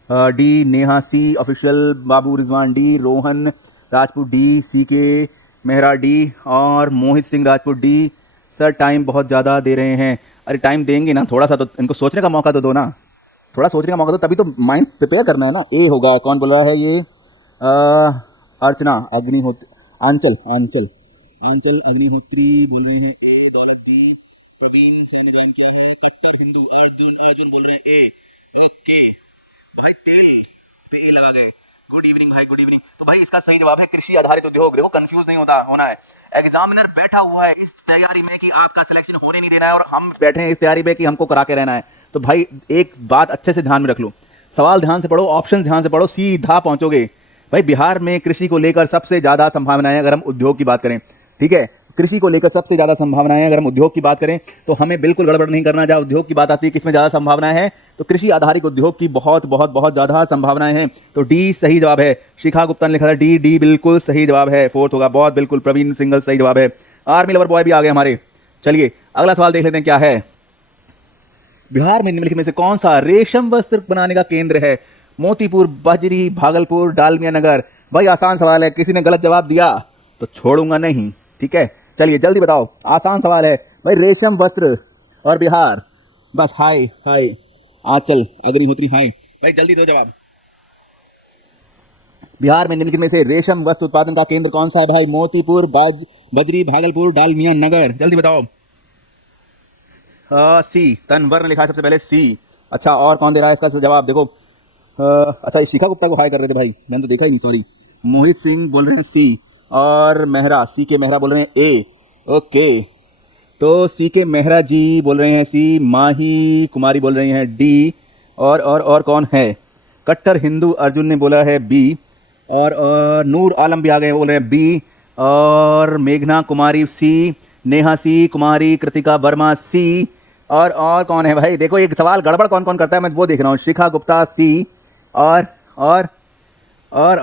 D, Neha C, official Babu Rizwan D, Rohan Rajput D, C K Mehra D, और Mohit Singh Rajput D. Sir time बहुत ज़्यादा दे रहे हैं। अरे टाइम देंगे ना, थोड़ा सा तो इनको सोचने का मौका तो दो ना, थोड़ा सोचने का मौका दो, तभी तो माइंड प्रिपेयर करना है ना। ए होगा, कौन बोल रहा है ये? अर्चना अग्निहोत्री, आंचल अग्निहोत्री बोल रहे हैं ए, दौलत जी, प्रवीण सैनी जैन के हैं, कट्टर हिंदू, अर्जुन बोल रहे हैं ए, ओके भाई, तेल पे ए लगा गए। गुड इवनिंग भाई, गुड इवनिंग। तो भाई इसका सही जवाब है कृषि आधारित उद्योग। देखो कंफ्यूज नहीं होना है। एग्जामिनर बैठा हुआ है इस तैयारी में कि आपका सिलेक्शन होने नहीं देना है, और हम बैठे हैं इस तैयारी में कि हमको करा के रहना है। तो भाई एक बात अच्छे से ध्यान में रख लो, सवाल ध्यान से पढ़ो, ऑप्शन ध्यान से पढ़ो, सीधा पहुंचोगे। भाई बिहार में कृषि को लेकर सबसे ज्यादा संभावनाएं, अगर हम उद्योग की बात करें, ठीक है, कृषि को लेकर सबसे ज्यादा संभावनाएं, अगर हम उद्योग की बात करें तो हमें बिल्कुल गड़बड़ नहीं करना। जहां उद्योग की बात आती है, किसमें ज्यादा संभावनाएं हैं? तो कृषि आधारित उद्योग की बहुत बहुत बहुत ज्यादा संभावनाएं हैं। तो डी सही जवाब है। शिखा गुप्ता ने लिखा था डी बिल्कुल सही जवाब है। फोर्थ होगा, बहुत बिल्कुल, प्रवीण सिंगल सही जवाब है। आर्मी लवर बॉय भी आ गए हमारे। चलिए अगला सवाल देख लेते हैं क्या है। बिहार में निम्नलिखित में से कौन सा रेशम वस्त्र बनाने का केंद्र है? मोतीपुर, बजरी, भागलपुर, डालमिया नगर। भाई आसान सवाल है, किसी ने गलत जवाब दिया तो छोड़ूंगा नहीं, ठीक है। चलिए जल्दी बताओ, आसान सवाल है भाई, रेशम वस्त्र और बिहार, बस हाय हाय। आंचल अग्निहोत्री हाय। भाई जल्दी दो जवाब। बिहार में निम्नलिखित में से रेशम वस्त्र उत्पादन का केंद्र कौन सा है भाई? मोतीपुर, बजरी, भागलपुर, डालमिया नगर। जल्दी बताओ। सी, तनवर ने लिखा है सबसे पहले सी। अच्छा, और कौन दे रहा है इसका जवाब? देखो अच्छा, शिखा गुप्ता को हाय कर रहे थे भाई, मैंने तो देखा ही नहीं, सॉरी। मोहित सिंह बोल रहे हैं सी, और मेहरा, सी के मेहरा बोल रहे हैं ए, ओके। तो सी के मेहरा जी बोल रहे हैं सी, माही कुमारी बोल रही हैं डी, और कौन है? कट्टर हिंदू अर्जुन ने बोला है बी, और नूर आलम भी आ गए बोल रहे हैं बी, और मेघना कुमारी सी, नेहा सी कुमारी, कृतिका वर्मा सी, और कौन है भाई? देखो एक सवाल गड़बड़ कौन कौन करता है मैं वो देख रहा हूँ। शिखा गुप्ता सी, और और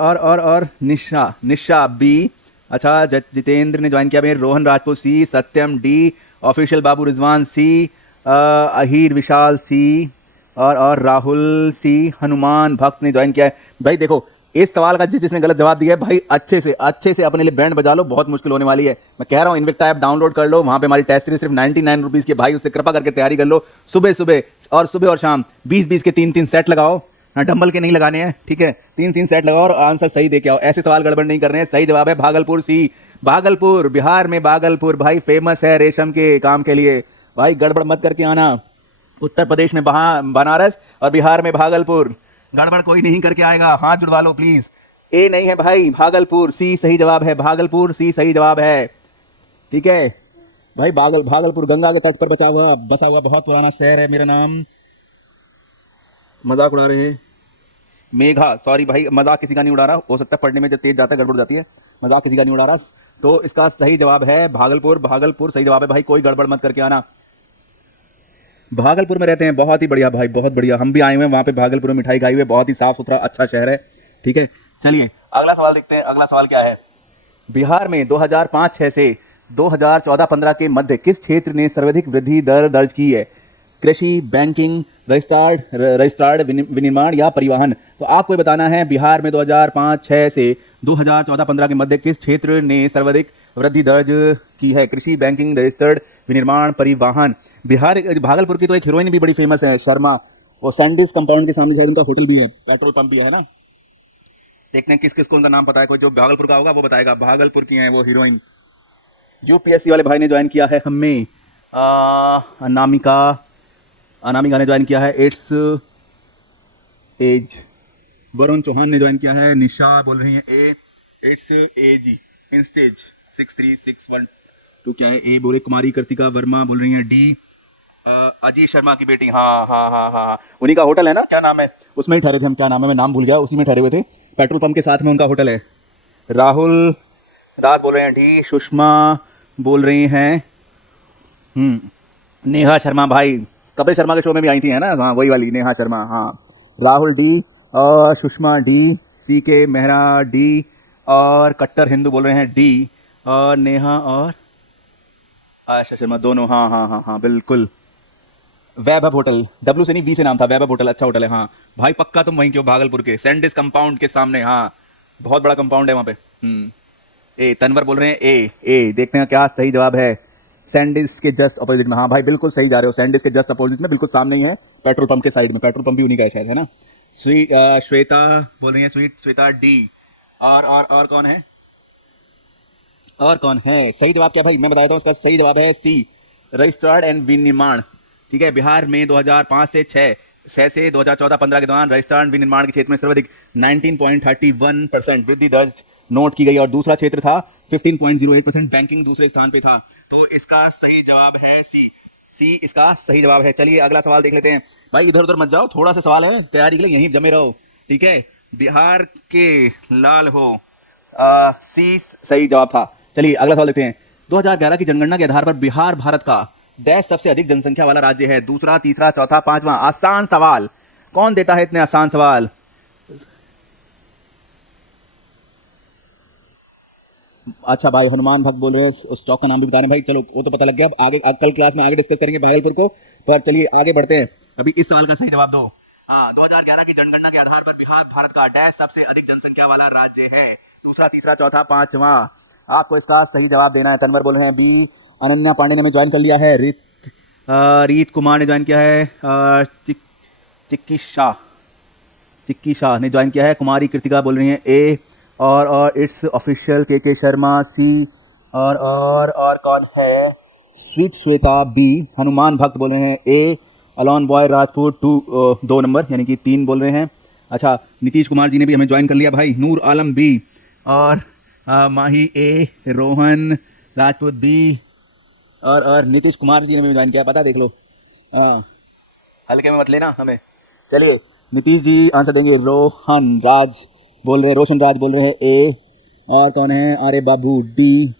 और निशा बी। अच्छा, जितेंद्र ने ज्वाइन किया भाई, रोहन राजपूत सी, सत्यम डी, ऑफिशियल बाबू रिजवान सी, अहीर विशाल सी, और राहुल सी, हनुमान भक्त ने ज्वाइन किया है। भाई देखो इस सवाल का जिसने गलत जवाब दिया है भाई अच्छे से अपने लिए बैंड बजा लो, बहुत मुश्किल होने वाली है। मैं कह रहा हूँ इन्विक्टा ऐप डाउनलोड कर लो, वहां पे हमारी टेस्ट सीरीज सिर्फ 99 रुपीज की भाई, उससे कृपा करके तैयारी कर लो। सुबह और शाम 20 के 3 सेट लगाओ, हाँ डंबल के नहीं लगाने हैं, ठीक है? 3 सेट लगाओ और आंसर सही दे के आओ, ऐसे सवाल गड़बड़ नहीं कर रहे हैं। सही जवाब है भागलपुर सी, भागलपुर, बिहार में भागलपुर भाई फेमस है रेशम के काम के लिए। भाई गड़बड़ मत करके आना, उत्तर प्रदेश में बनारस और बिहार में भागलपुर, गड़बड़ कोई नहीं करके आएगा, हाथ जुड़वा लो प्लीज। ए नहीं है भाई, भागलपुर सी सही जवाब है, भागलपुर सी सही जवाब है, ठीक है भाई। भागलपुर गंगा के तट पर बसा हुआ बहुत पुराना शहर है। मेरा नाम, मजाक उड़ा रहे हैं मेघा, सॉरी भाई मजाक किसी का नहीं उड़ा रहा, हो सकता है पढ़ने में जब तेज जाता है गड़बड़ जाती है, मजाक किसी का नहीं उड़ा रहा। तो इसका सही जवाब है भागलपुर सही जवाब है भाई, कोई गड़बड़ मत करके आना। भागलपुर में रहते हैं, बहुत ही बढ़िया भाई, बहुत बढ़िया। हम भी आए हुए हैं वहाँ पे, भागलपुर में मिठाई खाई हुई है, बहुत ही साफ सुथरा अच्छा शहर है, ठीक है। चलिए अगला सवाल देखते हैं। अगला सवाल क्या है? बिहार में 2005-06 से 2014-15 के मध्य किस क्षेत्र ने सर्वाधिक वृद्धि दर दर्ज की है? कृषि, बैंकिंग, रजिस्ट्रार्ड विनिर्माण या परिवहन? तो आपको ये बताना है बिहार में 2005-06 से 2014-15 के मध्य किस क्षेत्र ने सर्वाधिक वृद्धि दर्ज की है? कृषि, बैंकिंग, रजिस्टर्ड, विनिर्माण, परिवहन। भागलपुर की तो एक हीरोइन भी बड़ी फेमस है, शर्मा, वो सैंडिस कंपाउंड के सामने शायद उनका होटल भी है, पेट्रोल पंप भी है ना। देखते हैं किस किस को उनका नाम पता है, कोई जो भागलपुर का होगा वो बताएगा। भागलपुर की है वो हीरोइन। यूपीएससी वाले भाई ने ज्वाइन किया है हमें, अनामिका ने ज्वाइन किया है, इट्स एज। वरुण चौहान ने ज्वाइन किया है, निशा बोल रही है ए, इट्स एज इंस्टेज 63612 क्या है ए बोले, कुमारी कृतिका वर्मा बोल रही है डी, अजीत शर्मा की बेटी, हाँ उन्हीं का होटल है ना, क्या नाम है उसमें ही ठहरे थे हम, क्या नाम है मैं नाम भूल गया, उसी में ठहरे हुए थे, पेट्रोल पंप के साथ में उनका होटल है। राहुल दास बोल रहे हैं डी, सुषमा बोल रही हैं नेहा शर्मा, भाई कपिल शर्मा के शो में भी आई थी है ना, हाँ वही वाली नेहा शर्मा, हाँ। राहुल डी और Sushma D, C K Mehra D, और कट्टर हिंदू बोल रहे हैं डी, और नेहा और आशा शर्मा दोनों, हाँ बिल्कुल। वैभव होटल, डब्ल्यू से नहीं बी से नाम था, वैभव होटल अच्छा होटल है, हाँ भाई पक्का तुम वहीं क्यों, भागलपुर के सैंडिस कंपाउंड के सामने, हाँ बहुत बड़ा कंपाउंड है वहाँ पे। ए तनवर बोल रहे हैं ए, देखते हैं क्या सही जवाब है। सैंडिस के जस्ट अपोजिट में, हाँ भाई बिल्कुल सही जा रहे हो, सैंडिस के जस्ट अपोजिट में बिल्कुल सामने ही है, पेट्रोल पंप के साइड में, पेट्रोल पंप भी उन्हीं का है शायद, है ना। श्वेता बोल रही है श्वेता डी, और कौन है, और कौन है? सही जवाब क्या भाई मैं बताता हूँ, उसका सही जवाब है सी, रजिस्ट्रार्ड एंड विनिर्माण, ठीक है। बिहार में 2005 से 6 से 2014-15 के दौरान रजिस्ट्रार्ड विनिर्माण के क्षेत्र में सर्वाधिक 19.31% वृद्धि दर्ज नोट की गई, और दूसरा क्षेत्र था 15.08%, बैंकिंग दूसरे स्थान पे था। तो इसका सही जवाब है सी इसका सही जवाब है। चलिए अगला सवाल देख लेते हैं। भाई इधर उधर मत जाओ, थोड़ा सा सवाल है, तैयारी के लिए यहीं जमे रहो, ठीक है। बिहार के लाल हो, सी सही जवाब था। चलिए अगला सवाल देखते हैं। 2011 की जनगणना के आधार पर बिहार भारत का डैश सबसे अधिक जनसंख्या वाला राज्य है? दूसरा, तीसरा, चौथा, पांचवा। आसान सवाल, कौन देता है इतने आसान सवाल? अच्छा भाई हनुमान भक्त बोल रहे हैं, उस चौक का नाम भी बता रहे हैं भाई, चलो वो तो पता लग गया, अब आगे कल क्लास में आगे डिस्कस करेंगे भागलपुर को, पर चलिए आगे बढ़ते हैं, अभी इस सवाल का सही जवाब दो। हाँ, 2011 की जनगणना के आधार पर बिहार भारत का डैश सबसे अधिक जनसंख्या वाला राज्य है? दूसरा, तीसरा, चौथा, पांचवा। आपको इसका सही जवाब देना है। तनवर बोल रहे हैं बी, अनन्या पांडे ने ज्वाइन कर लिया है, रीत कुमार ने ज्वाइन किया है, चिक्की शाह ने ज्वाइन किया है, कुमारी कृतिका बोल रही हैं ए, और इट्स ऑफिशियल के शर्मा सी, और कौन है? स्वीट श्वेता बी, हनुमान भक्त बोल रहे हैं ए, अलॉन बॉय राजपूत 2 नंबर यानी कि 3 बोल रहे हैं। अच्छा, नीतीश कुमार जी ने भी हमें ज्वाइन कर लिया भाई, नूर आलम बी, और माही ए, रोहन राजपूत बी, और नीतीश कुमार जी ने भी ज्वाइन किया, पता देख लो। हाँ, हल्के में मत लेना हमें। चलिए, नीतीश जी आंसर देंगे। रोशन राज बोल रहे हैं ए। और कौन है? अरे बाबू डी।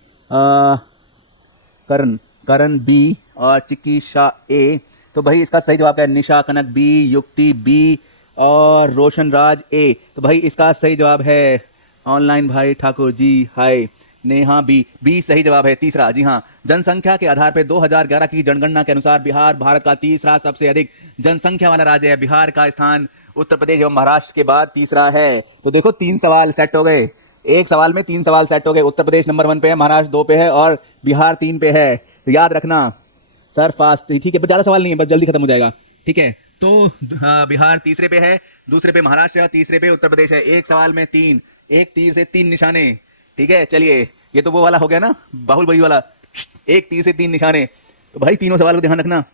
करण करण बी। और चिकित्सा ए। तो भाई इसका सही जवाब क्या है? निशा कनक बी, युक्ति बी और रोशन राज ए। तो भाई इसका सही जवाब है ऑनलाइन भाई ठाकुर जी, हाय, नेहा बी सही जवाब है। तीसरा, जी हाँ, जनसंख्या के आधार पर 2011 की जनगणना के अनुसार बिहार भारत का तीसरा सबसे अधिक जनसंख्या वाला राज्य है। बिहार का स्थान उत्तर प्रदेश एवं महाराष्ट्र के बाद तीसरा है। तो देखो 3 सवाल सेट हो गए, एक सवाल में 3 सवाल सेट हो गए। उत्तर प्रदेश नंबर 1 पे है, महाराष्ट्र 2 पे है और बिहार 3 पे है। तो याद रखना सर, फास्ट, ठीक है, ज्यादा सवाल नहीं है, बस जल्दी खत्म हो जाएगा। ठीक है, तो बिहार तीसरे पे है, दूसरे पे महाराष्ट्र है, तीसरे पे उत्तर प्रदेश है। एक सवाल में 3, एक तीर से 3 निशाने। ठीक है, चलिए, ये तो वो वाला हो गया ना, बाहुबली वाला, एक तीर से 3 निशाने। तो भाई तीनों सवाल को ध्यान रखना,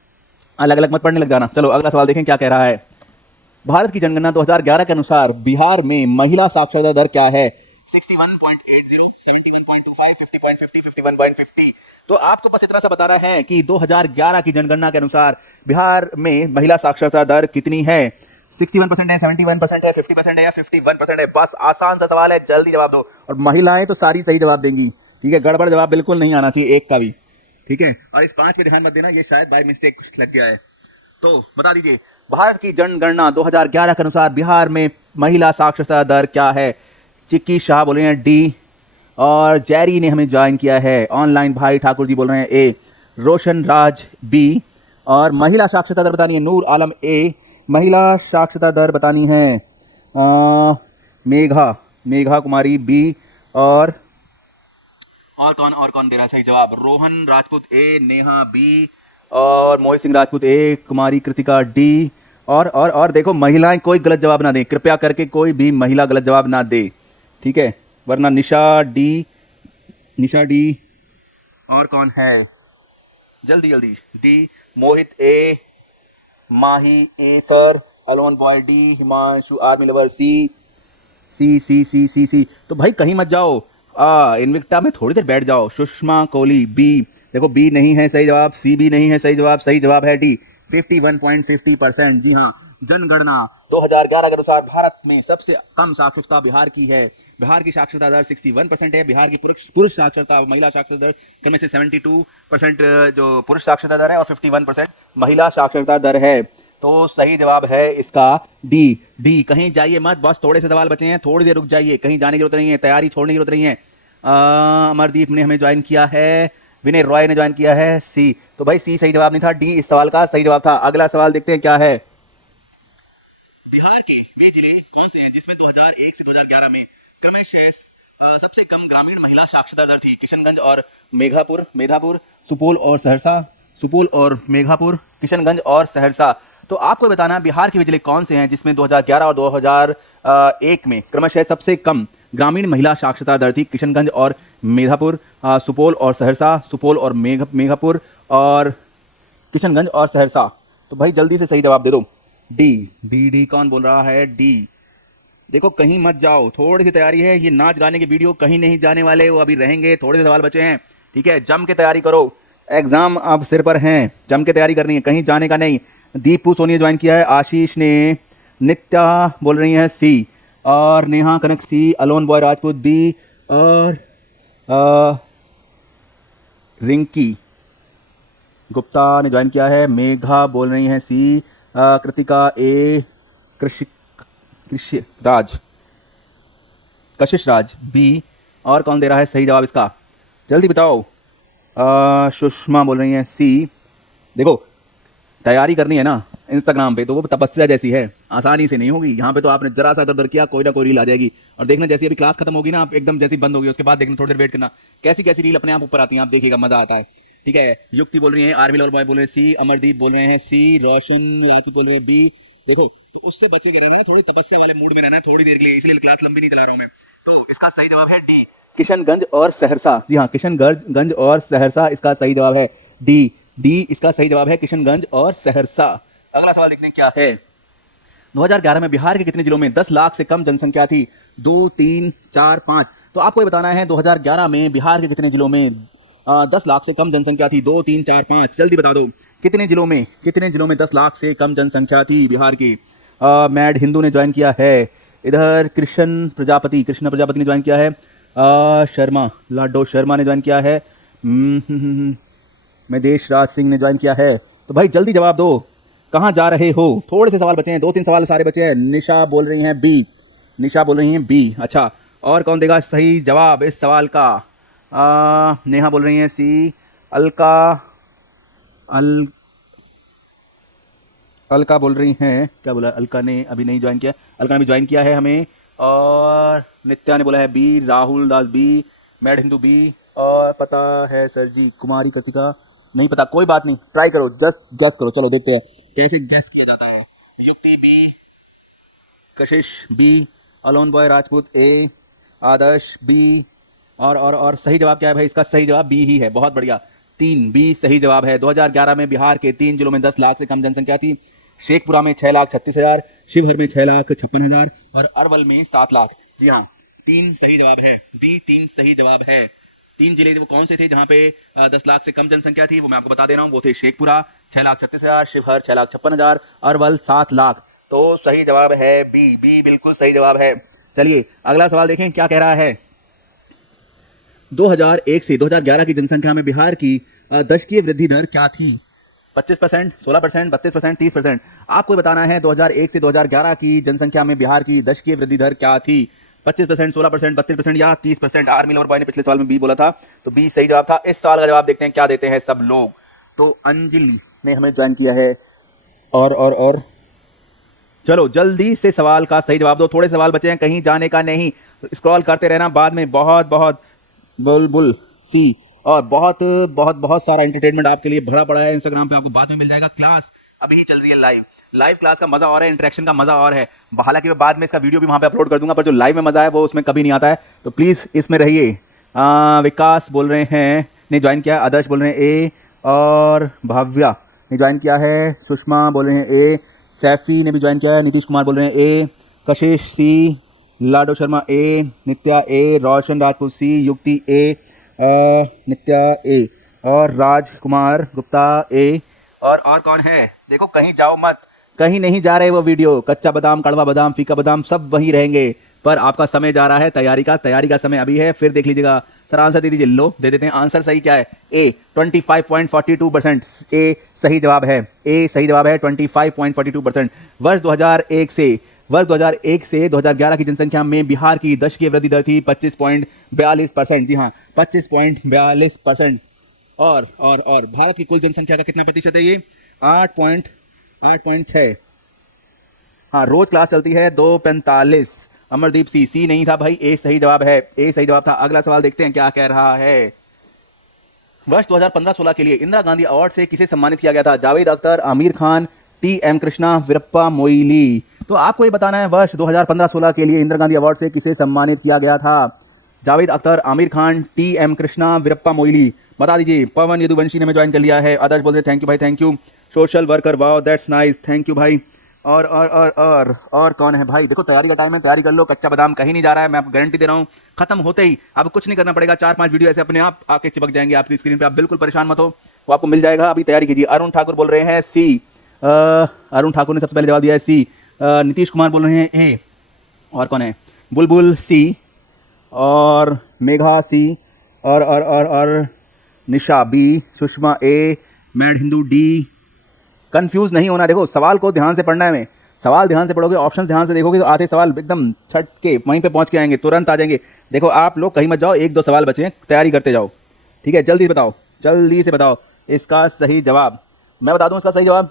अलग अलग मत पढ़ने लग जाना। चलो अगला सवाल देखें क्या कह रहा है। भारत की जनगणना 2011 के अनुसार बिहार में महिला साक्षरता दर क्या है? 61.80, 71.25, 50.50, 51.50। तो आपको बस इतना सा बताना है कि 2011 की जनगणना के अनुसार बिहार में महिला साक्षरता दर कितनी है। 61% है, 71% है, 50% है या 51% है। बस आसान सा सवाल है, जल्दी जवाब दो। और महिलाएं तो सारी सही जवाब देंगी, ठीक है, गड़बड़ जवाब बिल्कुल नहीं आना चाहिए एक का भी। ठीक है, और इस 5 पे ध्यान मत देना, ये शायद बाय मिस्टेक लग गया है। तो बता दीजिए, भारत की जनगणना 2011 के अनुसार बिहार में महिला साक्षरता दर क्या है? चिक्की शाह बोल रहे हैं डी। और जैरी ने हमें ज्वाइन किया है ऑनलाइन, भाई ठाकुर जी बोल रहे हैं ए। रोशन राज बी। और महिला साक्षरता दर बतानी है नूर आलम ए। महिला साक्षरता दर बतानी है मेघा कुमारी बी। और कौन दे रहा है सही जवाब? रोहन राजपूत ए, नेहा बी और मोहित सिंह राजपूत ए, कुमारी कृतिका डी। और देखो, महिलाएं कोई गलत जवाब ना दें, कृपया करके कोई भी महिला गलत जवाब ना दे, ठीक है, वरना निशा डी। और कौन है? जल्दी D. Mohit A, Mahi A sir, alone boy D, Himanshu army lover C. तो भाई कहीं मत जाओ, इनविक्टा में थोड़ी देर बैठ जाओ। सुषमा कोहली बी। देखो बी नहीं है सही जवाब, सी भी नहीं है सही जवाब, सही जवाब है डी, 51.50%। जी हाँ, जनगणना 2011 के अनुसार भारत में सबसे कम साक्षरता बिहार की है। बिहार की साक्षरता दर 61% है। बिहार की पुरुष साक्षरता, महिला साक्षरता दर क्रम से 72% जो पुरुष साक्षरता दर है और 51% महिला साक्षरता दर है। तो सही जवाब है इसका डी। कहीं जाइए मत, बस थोड़े से सवाल बचे हैं, थोड़ी देर रुक जाइए, कहीं जाने की जरूरत नहीं है, तैयारी छोड़ने की जरूरत नहीं है। अमरदीप ने हमें ज्वाइन किया है, विनय रॉय ने ज्वाइन किया है सी। तो भाई सी सही जवाब नहीं था, डी इस सवाल का सही जवाब था। अगला सवाल देखते हैं क्या है। बिहार के वे जिले कौन से हैं जिसमें 2001 से 2011 में क्रमशः सबसे कम ग्रामीण महिला साक्षरता दर थी? किशनगंज और मेधापुर, सुपौल और मेघापुर, किशनगंज और सहरसा। तो आपको बताना बिहार के वे जिले कौन से हैं जिसमें 2011 और 2001 में क्रमशः सबसे कम ग्रामीण महिला साक्षरता दर थी? किशनगंज और मेधापुर, सुपौल और सहरसा, सुपौल और मेघापुर और किशनगंज और सहरसा। तो भाई जल्दी से सही जवाब दे दो। डी कौन बोल रहा है? डी। देखो कहीं मत जाओ, थोड़ी सी तैयारी है, ये नाच गाने के वीडियो कहीं नहीं जाने वाले, वो अभी रहेंगे, थोड़े से सवाल बचे हैं, ठीक है, जम के तैयारी करो, एग्जाम अब सिर पर हैं, जम के तैयारी करनी है, कहीं जाने का नहीं। दीपू सोनी ज्वाइन किया है, आशीष ने, नित्या बोल रही है सी, और नेहा कनक सी, अलोन बॉय राजपूत बी, और रिंकी गुप्ता ने ज्वाइन किया है, मेघा बोल रही हैं सी, कृतिका ए, कशिश राज बी। और कौन दे रहा है सही जवाब इसका? जल्दी बताओ। सुषमा बोल रही हैं सी। देखो तैयारी करनी है ना इंस्टाग्राम पे, तो वो तपस्या जैसी है, आसानी से नहीं होगी। यहाँ पे तो आपने जरा सा इधर किया, कोई ना कोई रील आ जाएगी। और देखना जैसी अभी क्लास खत्म होगी ना, आप एकदम जैसी बंद होगी, उसके बाद देखना थोड़ी देर वेट करना, कैसी कैसी रील अपने आप ऊपर आती है, आप देखिएगा, मजा आता है, ठीक है। युक्ति बोल रही है, आर्मी लवर बॉय बोल रहे हैं सी, अमरदीप बोल रहे हैं सी, रोशन राजू बोल रहे हैं बी। देखो तो उससे बचे के रहना है, थोड़ी तपस्या वाले मूड में रहना है थोड़ी देर के लिए, इसलिए क्लास लंबी नहीं चला रहा हूं मैं। तो इसका सही जवाब है डी, किशनगंज और सहरसा। जी हाँ, किशनगंज और सहरसा इसका सही जवाब है डी इसका सही जवाब है, किशनगंज और सहरसा। अगला सवाल देखते हैं क्या है। 2011 में बिहार के कितने जिलों में 10 लाख से कम जनसंख्या थी? 2, 3, 4, 5। तो आपको ये बताना है 2011 में बिहार के कितने जिलों में 10 लाख से कम जनसंख्या थी? 2, 3, 4, 5, जल्दी बता दो। कितने जिलों में 10 लाख से कम जनसंख्या थी बिहार की? मैड हिंदू ने ज्वाइन किया है। इधर कृष्ण प्रजापति ने ज्वाइन किया है। शर्मा लाडो शर्मा ने ज्वाइन किया है। महेश राज सिंह ने ज्वाइन किया है। तो भाई जल्दी जवाब दो, कहाँ जा रहे हो? थोड़े से सवाल बचे हैं, 2-3 सवाल सारे बचे हैं। निशा बोल रही हैं बी। अच्छा, और कौन देगा सही जवाब इस सवाल का? नेहा बोल रही हैं सी। अलका बोल रही हैं, क्या बोला? अलका ने अभी नहीं ज्वाइन किया, अलका ने भी ज्वाइन किया है हमें। और नित्या ने बोला है B. Rahul Das B. Mad Hindu B. और पता है सर जी? कुमारी कृतिका नहीं पता, कोई बात नहीं, ट्राई करो, जस्ट गैस करो। चलो देखते हैं कैसे गैस किया जाता है। युक्ति बी। कशिश बी। अलोन बॉय राजपूत ए। आदर्श बी। और सही जवाब क्या है भाई? इसका सही जवाब बी ही है। बहुत बढ़िया, 3 बी सही जवाब है। 2011 में बिहार के 3 जिलों में 10 लाख से कम जनसंख्या थी। शेखपुरा में 6,36,000, शिवहर में 6,56,000 और अरवल में 7 लाख। जी हाँ, 3 सही जवाब है। बी 3 सही जवाब है। 3 जिले वो कौन से थे जहाँ पे 10 लाख से कम जनसंख्या थी? वो मैं आपको बता दे रहा हूँ। वो थे शेखपुरा 6,36,000, शिवहर 6,56,000, अरवल 7 लाख। तो सही जवाब है बी। बी बिल्कुल सही जवाब है। चलिए अगला सवाल देखें क्या कह रहा है। 2001 से 2011 की जनसंख्या में बिहार की दशकीय वृद्धि दर क्या थी? 25%, 16%, 32%, 30%। आपको बताना है 2001 से 2011 की जनसंख्या में बिहार की दशकीय वृद्धि दर क्या थी? 25%, 16%, 32% या 30%। आर्मी लवर बॉय ने पिछले सवाल में बी बोला था, तो बी सही जवाब था। इस सवाल का जवाब देखते हैं क्या देते हैं सब लोग। तो अंजलि ने हमें ज्वाइन किया है। और चलो जल्दी से सवाल का सही जवाब दो, थोड़े सवाल बचे हैं, कहीं जाने का नहीं, स्क्रॉल करते रहना। बाद में बहुत बुलबुल सी और बहुत सारा एंटरटेनमेंट आपके लिए भरा पड़ा है इंस्टाग्राम पे, आपको बाद में मिल जाएगा। क्लास अभी चल रही है लाइव क्लास का मजा और है, इंटरेक्शन का मजा और है। हालांकि मैं बाद में इसका वीडियो भी वहां पे अपलोड कर दूंगा, पर जो लाइव में मजा है वो उसमें कभी नहीं आता है, तो प्लीज इसमें रहिए। विकास बोल रहे हैं ने ज्वाइन किया, आदर्श बोल रहे हैं ए, और भाव्या ने ज्वाइन किया है, सुषमा बोल रहे हैं ए, सैफी ने भी ज्वाइन किया है, नीतीश कुमार बोल रहे हैं ए, कशिश सी, लाडो शर्मा ए, नित्या ए, रोशन राजपूत सी, युक्ति ए, नित्या ए, और राजकुमार गुप्ता ए। और कौन है? देखो कहीं जाओ मत, कहीं नहीं जा रहे वो वीडियो। कच्चा बादाम, कड़वा बादाम, फीका बादाम सब वहीं रहेंगे, पर आपका समय जा रहा है तैयारी का समय अभी है, फिर देख लीजिएगा। सर आंसर दे दीजिए। लो दे देते हैं आंसर। सही क्या है? ए 25.42%। ए सही जवाब है। ए सही जवाब है 25.42%। वर्ष 2001 से 2011 की जनसंख्या में बिहार की दशकीय वृद्धि दर थी 25.42%। जी हाँ, 25.42%। और भारत की कुल जनसंख्या का कितना प्रतिशत है ये? 8.6। हाँ, रोज क्लास चलती है 2:45। अमरदीप सी नहीं था भाई, ए सही जवाब है। ए सही जवाब था। अगला सवाल देखते हैं क्या कह रहा है। वर्ष 2015-16 के लिए इंदिरा गांधी अवार्ड से किसे सम्मानित किया गया था? जावेद अख्तर, आमिर खान, टी.एम. कृष्णा, वीरप्पा मोइली। तो आपको ये बताना है वर्ष 2015-16 के लिए इंदिरा गांधी अवार्ड से किसे सम्मानित किया गया था? जावेद अख्तर, आमिर खान, टी.एम. कृष्णा, वीरप्पा मोइली। बता दीजिए। पवन यदुवंशी ने हमें ज्वाइन कर लिया है। आदर्श बोल रहे थैंक यू भाई, thank you. Social worker, wow that's nice, thank you भाई। और कौन है भाई? देखो तैयारी का टाइम है, तैयारी कर लो। कच्चा बादाम कहीं नहीं जा रहा है, मैं आपको गारंटी दे रहा हूँ। खत्म होते ही अब कुछ नहीं करना पड़ेगा, 4-5 वीडियो ऐसे अपने आप आके चिपक जाएंगे आपकी स्क्रीन पे। आप बिल्कुल परेशान मत हो, वो आपको मिल जाएगा। अभी तैयारी कीजिए। अरुण ठाकुर बोल रहे हैं सी। अरुण ठाकुर ने सबसे पहले जवाब दिया है सी। नीतीश कुमार बोल रहे हैं ए। और कौन है? बुलबुल सी, और मेघा सी, और निशा बी, सुषमा ए, मैड हिंदू डी। कंफ्यूज नहीं होना। देखो सवाल को ध्यान से पढ़ना है। मैं सवाल ध्यान से पढ़ोगे, ऑप्शन ध्यान से देखोगे, तो आधे सवाल एकदम छट के वहीं पे पहुंच के आएंगे, तुरंत आ जाएंगे। देखो आप लोग कहीं मत जाओ, 1-2 सवाल बचे हैं, तैयारी करते जाओ, ठीक है? जल्दी बताओ, जल्दी से बताओ इसका सही जवाब। मैं बता दूं इसका सही जवाब?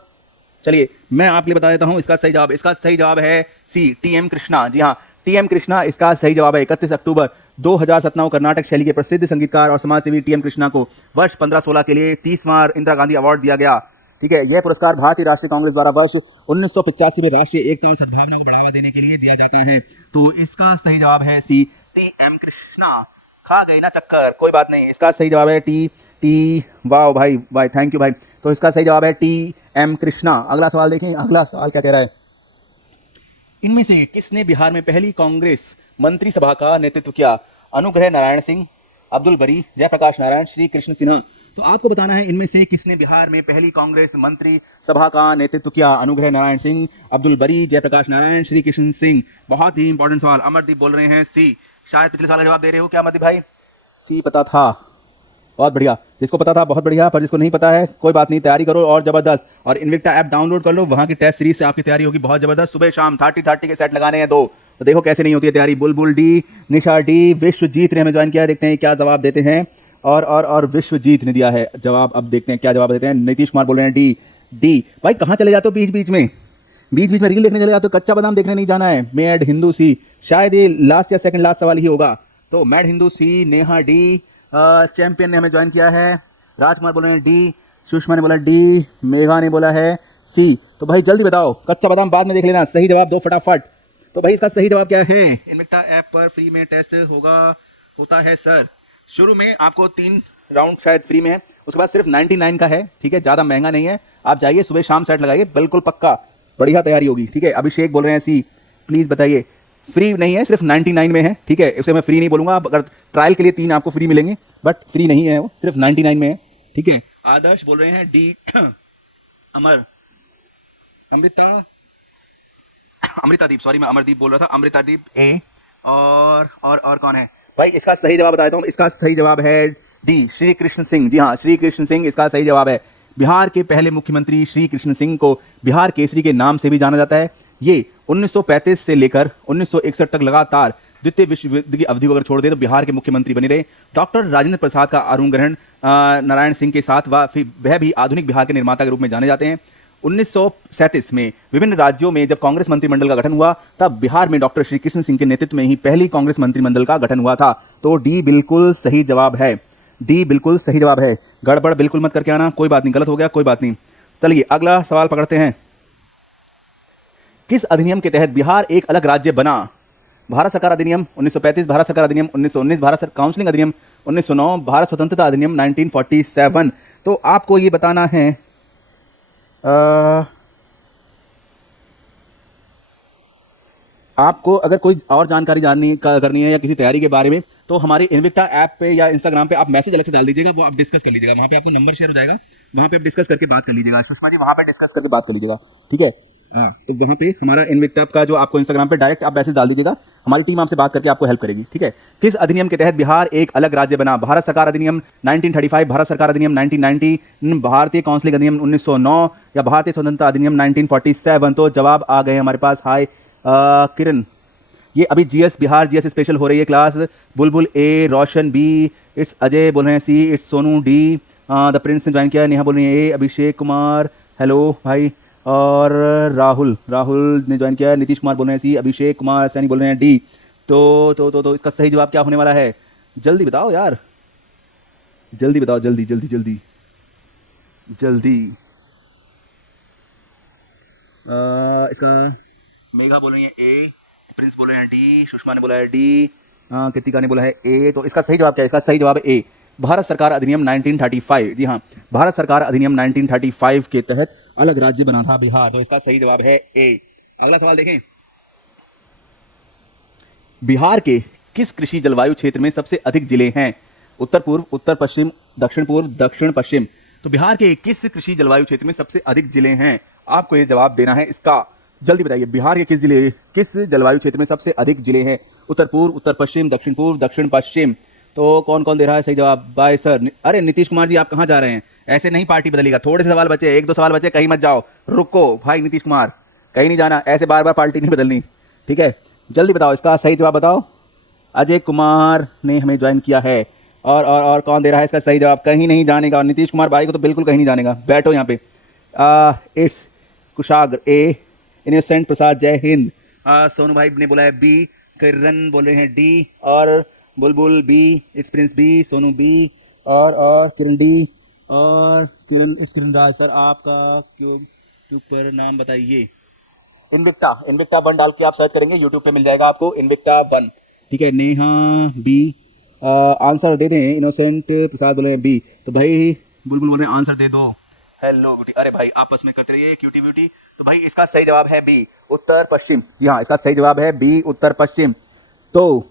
चलिए मैं आपके लिए बता देता हूं इसका सही जवाब। इसका सही जवाब है सी, टी.एम. कृष्णा। जी हाँ, टी.एम. कृष्णा इसका सही जवाब है। 31 अक्टूबर 2017 को कर्नाटक शैली के प्रसिद्ध संगीतकार और समाजसेवी टी.एम. कृष्णा को वर्ष 15-16 के लिए 30वां इंदिरा गांधी अवार्ड दिया गया। ठीक है, यह पुरस्कार भारतीय राष्ट्रीय कांग्रेस द्वारा वर्ष 1985 में राष्ट्रीय एकता और सद्भावना को बढ़ावा देने के लिए दिया जाता है। तो इसका सही जवाब है सी, टी.एम. कृष्णा। खा गई ना चक्कर, कोई बात नहीं। इसका सही जवाब है टी। वाह भाई, थैंक यू भाई। तो इसका सही जवाब है टी.एम. कृष्णा। अगला सवाल देखें। अगला सवाल क्या कह रहा है? इनमें से किसने बिहार में पहली कांग्रेस मंत्री सभा का नेतृत्व किया? अनुग्रह नारायण सिंह, अब्दुल बरी, जयप्रकाश नारायण, श्री कृष्ण सिन्हा। तो आपको बताना है इनमें से किसने बिहार में पहली कांग्रेस मंत्री सभा का नेतृत्व किया। अनुग्रह नारायण सिंह, अब्दुल बरी, जयप्रकाश नारायण, श्री कृष्ण सिंह। बहुत ही इंपॉर्टेंट सवाल। अमरदीप बोल रहे हैं सी। शायद पिछले साल का जवाब दे रहे हो क्या अमरदीप भाई? सी पता था, बहुत बढ़िया। जिसको पता था बहुत बढ़िया, पर जिसको नहीं पता है कोई बात नहीं, तैयारी करो और जबरदस्त। और इन्विक्टा ऐप डाउनलोड कर लो, वहां की टेस्ट सीरीज से आपकी तैयारी होगी बहुत जबरदस्त। सुबह शाम 30-30 के सेट लगाने हैं 2, तो देखो कैसे नहीं होती है तैयारी। बुलबुल डी, निशा डी, विश्वजीत ने हमें ज्वाइन किया, देखते हैं क्या जवाब देते हैं। और विश्वजीत ने दिया है जवाब। अब देखते हैं क्या जवाब देते हैं। नीतीश कुमार बोल रहे हैं डी। डी भाई कहाँ चले जाते हो बीच बीच में रील देखने चले जाते हो, कच्चा बादाम देखने नहीं जाना है। मैड हिंदू सी, शायद ये लास्ट या सेकंड लास्ट सवाल ही होगा। तो मैड हिंदू सी, नेहा डी, चैंपियन ने हमें ज्वाइन किया है। राजकुमार बोल रहे हैं डी, सुषमा ने बोला डी, मेघा ने बोला है सी। तो भाई जल्दी बताओ, कच्चा बादाम बाद में देख लेना, सही जवाब दो फटाफट। तो भाई इसका सही जवाब क्या है? इन्विक्टा ऐप पर फ्री में टेस्ट होता है सर। शुरू में आपको 3 राउंड शायद फ्री में है, उसके बाद सिर्फ 99 का है, ठीक है, ज़्यादा महंगा नहीं है। आप जाइए सुबह शाम सेट लगाइए, बिल्कुल पक्का बढ़िया तैयारी होगी, ठीक है। अभिषेक बोल रहे हैं सी, प्लीज़ बताइए। फ्री नहीं है, सिर्फ 99 में है, ठीक है। इसे मैं फ्री नहीं बोलूँगा, अगर ट्रायल के लिए 3 आपको फ्री मिलेंगे, बट फ्री नहीं है वो, सिर्फ 99 में है, ठीक है। आदर्श बोल रहे हैं डी। अमृतादीप, सॉरी मैं अमरदीप बोल रहा था, अमृतादीप ए। और कौन है भाई? इसका सही जवाब बता देता हूँ। इसका सही जवाब है डी, श्री कृष्ण सिंह। जी हाँ, श्री कृष्ण सिंह इसका सही जवाब है। बिहार के पहले मुख्यमंत्री श्री कृष्ण सिंह को बिहार केसरी के नाम से भी जाना जाता है। ये 1935 से लेकर 1961 तक लगातार द्वितीय विश्व युद्ध की अवधि को अगर छोड़ दे तो बिहार के मुख्यमंत्री बने रहे। डॉक्टर राजेंद्र प्रसाद का अरुण ग्रहण नारायण सिंह के साथ वह भी आधुनिक बिहार के निर्माता के रूप में जाने जाते हैं। 1937 में विभिन्न राज्यों में जब कांग्रेस मंत्रिमंडल का गठन हुआ, तब बिहार में डॉक्टर श्री कृष्ण सिंह के नेतृत्व में ही पहली कांग्रेस मंत्रिमंडल का गठन हुआ था। तो डी बिल्कुल सही जवाब है। डी बिल्कुल सही जवाब है। गड़बड़ बिल्कुल मत करके आना, कोई बात नहीं, गलत हो गया कोई बात नहीं। चलिए अगला सवाल पकड़ते हैं। किस अधिनियम के तहत बिहार एक अलग राज्य बना? भारत सरकार अधिनियम 1935, भारत सरकार अधिनियम 1919, भारत सरकार काउंसिलिंग अधिनियम 1909, भारत स्वतंत्रता अधिनियम 1947। तो आपको ये बताना है आपको अगर कोई और जानकारी करनी है या किसी तैयारी के बारे में, तो हमारे इन्विक्टा ऐप पे या इंस्टाग्राम पे आप मैसेज अलग से डाल दीजिएगा, वो आप डिस्कस कर लीजिएगा। वहाँ पे आपको नंबर शेयर हो जाएगा, वहाँ पे आप डिस्कस करके बात कर लीजिएगा। सुषमा जी वहाँ पे डिस्कस करके बात कर लीजिएगा, ठीक है। हाँ, तो वहाँ पे हमारा इन्विक्टा का जो आपको इंस्टाग्राम पे डायरेक्ट आप मैसेज डाल दीजिएगा, हमारी टीम आपसे बात करके आपको हेल्प करेगी, ठीक है। किस अधिनियम के तहत बिहार एक अलग राज्य बना? भारत सरकार अधिनियम 1935, भारत सरकार अधिनियम 1990, भारतीय काउंसिलिंग अधिनियम 1909 या भारतीय स्वतंत्रता अधिनियम 1947। तो जवाब आ गए हमारे पास। हाय किरण, ये अभी जीएस बिहार जीएस स्पेशल हो रही है class. Bulbul A, Roshan B, it's Ajay बोल रहे हैं C, it's Sonu D, the prince ने ज्वाइन किया, नेहा बोल रही है ए, अभिषेक कुमार हेलो भाई, और राहुल ने ज्वाइन किया, नीतीश कुमार बोल रहे हैं सी, अभिषेक कुमार सैनी बोल रहे हैं डी। तो इसका सही जवाब क्या होने वाला है? जल्दी बताओ यार, जल्दी बताओ, जल्दी जल्दी जल्दी जल्दी। इसका मेघा बोल रही है ए, प्रिंस बोल रहे हैं डी, सुषमा ने बोला है डी, कृतिका ने बोला है ए। तो इसका सही जवाब क्या है? इसका सही जवाब है ए, भारत सरकार अधिनियम 1935। जी हाँ, भारत सरकार अधिनियम 1935 के तहत अलग राज्य बना था बिहार। तो इसका सही जवाब है ए। अगला सवाल देखें। बिहार के किस कृषि जलवायु क्षेत्र में सबसे अधिक जिले हैं? उत्तर पूर्व, उत्तर पश्चिम, दक्षिण पूर्व, दक्षिण पश्चिम। तो बिहार के किस कृषि जलवायु क्षेत्र में सबसे अधिक जिले हैं? आपको ये जवाब देना है इसका। जल्दी बताइए, बिहार के किस जलवायु क्षेत्र में सबसे अधिक जिले हैं? उत्तर पूर्व, उत्तर पश्चिम, दक्षिण पूर्व, दक्षिण पश्चिम। तो कौन कौन दे रहा है सही जवाब? Bye sir. अरे नीतीश कुमार जी आप कहाँ जा रहे हैं? ऐसे नहीं पार्टी बदलेगा। थोड़े से सवाल बचे, 1-2 सवाल बचे, कहीं मत जाओ, रुको भाई नीतीश कुमार, कहीं नहीं जाना, ऐसे बार बार पार्टी नहीं बदलनी, ठीक है। जल्दी बताओ इसका सही जवाब बताओ। अजय कुमार ने हमें ज्वाइन किया है। और कौन दे रहा है इसका सही जवाब? कहीं नहीं जाने का। और नीतीश कुमार भाई को तो बिल्कुल कहीं नहीं जाने का, बैठो यहाँ पे। इट्स कुशाग्र ए, इनोसेंट प्रसाद जय हिंद। सोनू भाई ने बोला है बी, किरण बोल रहे हैं डी, और Bulbul B, it's Prince B, Sonu B, और किरण डी, और किरण इट्स किरण राज। सर आपका यूट्यूब पर नाम बताइए। इन्विक्टा 1 डाल के आप सर्च करेंगे, यूट्यूब पे मिल जाएगा आपको इन्विक्टा 1, ठीक है। नेहा बी, आंसर दे दें। इनोसेंट प्रसाद बोल रहे हैं बी। तो भाई बुलबुल बोल रहे हैं आंसर दे दो। हेलो ब्यूटी, अरे भाई आपस में करते रहिए क्यूटी ब्यूटी। तो भाई इसका सही जवाब है बी, उत्तर पश्चिम। जी हाँ, इसका सही जवाब है बी, उत्तर पश्चिम। तो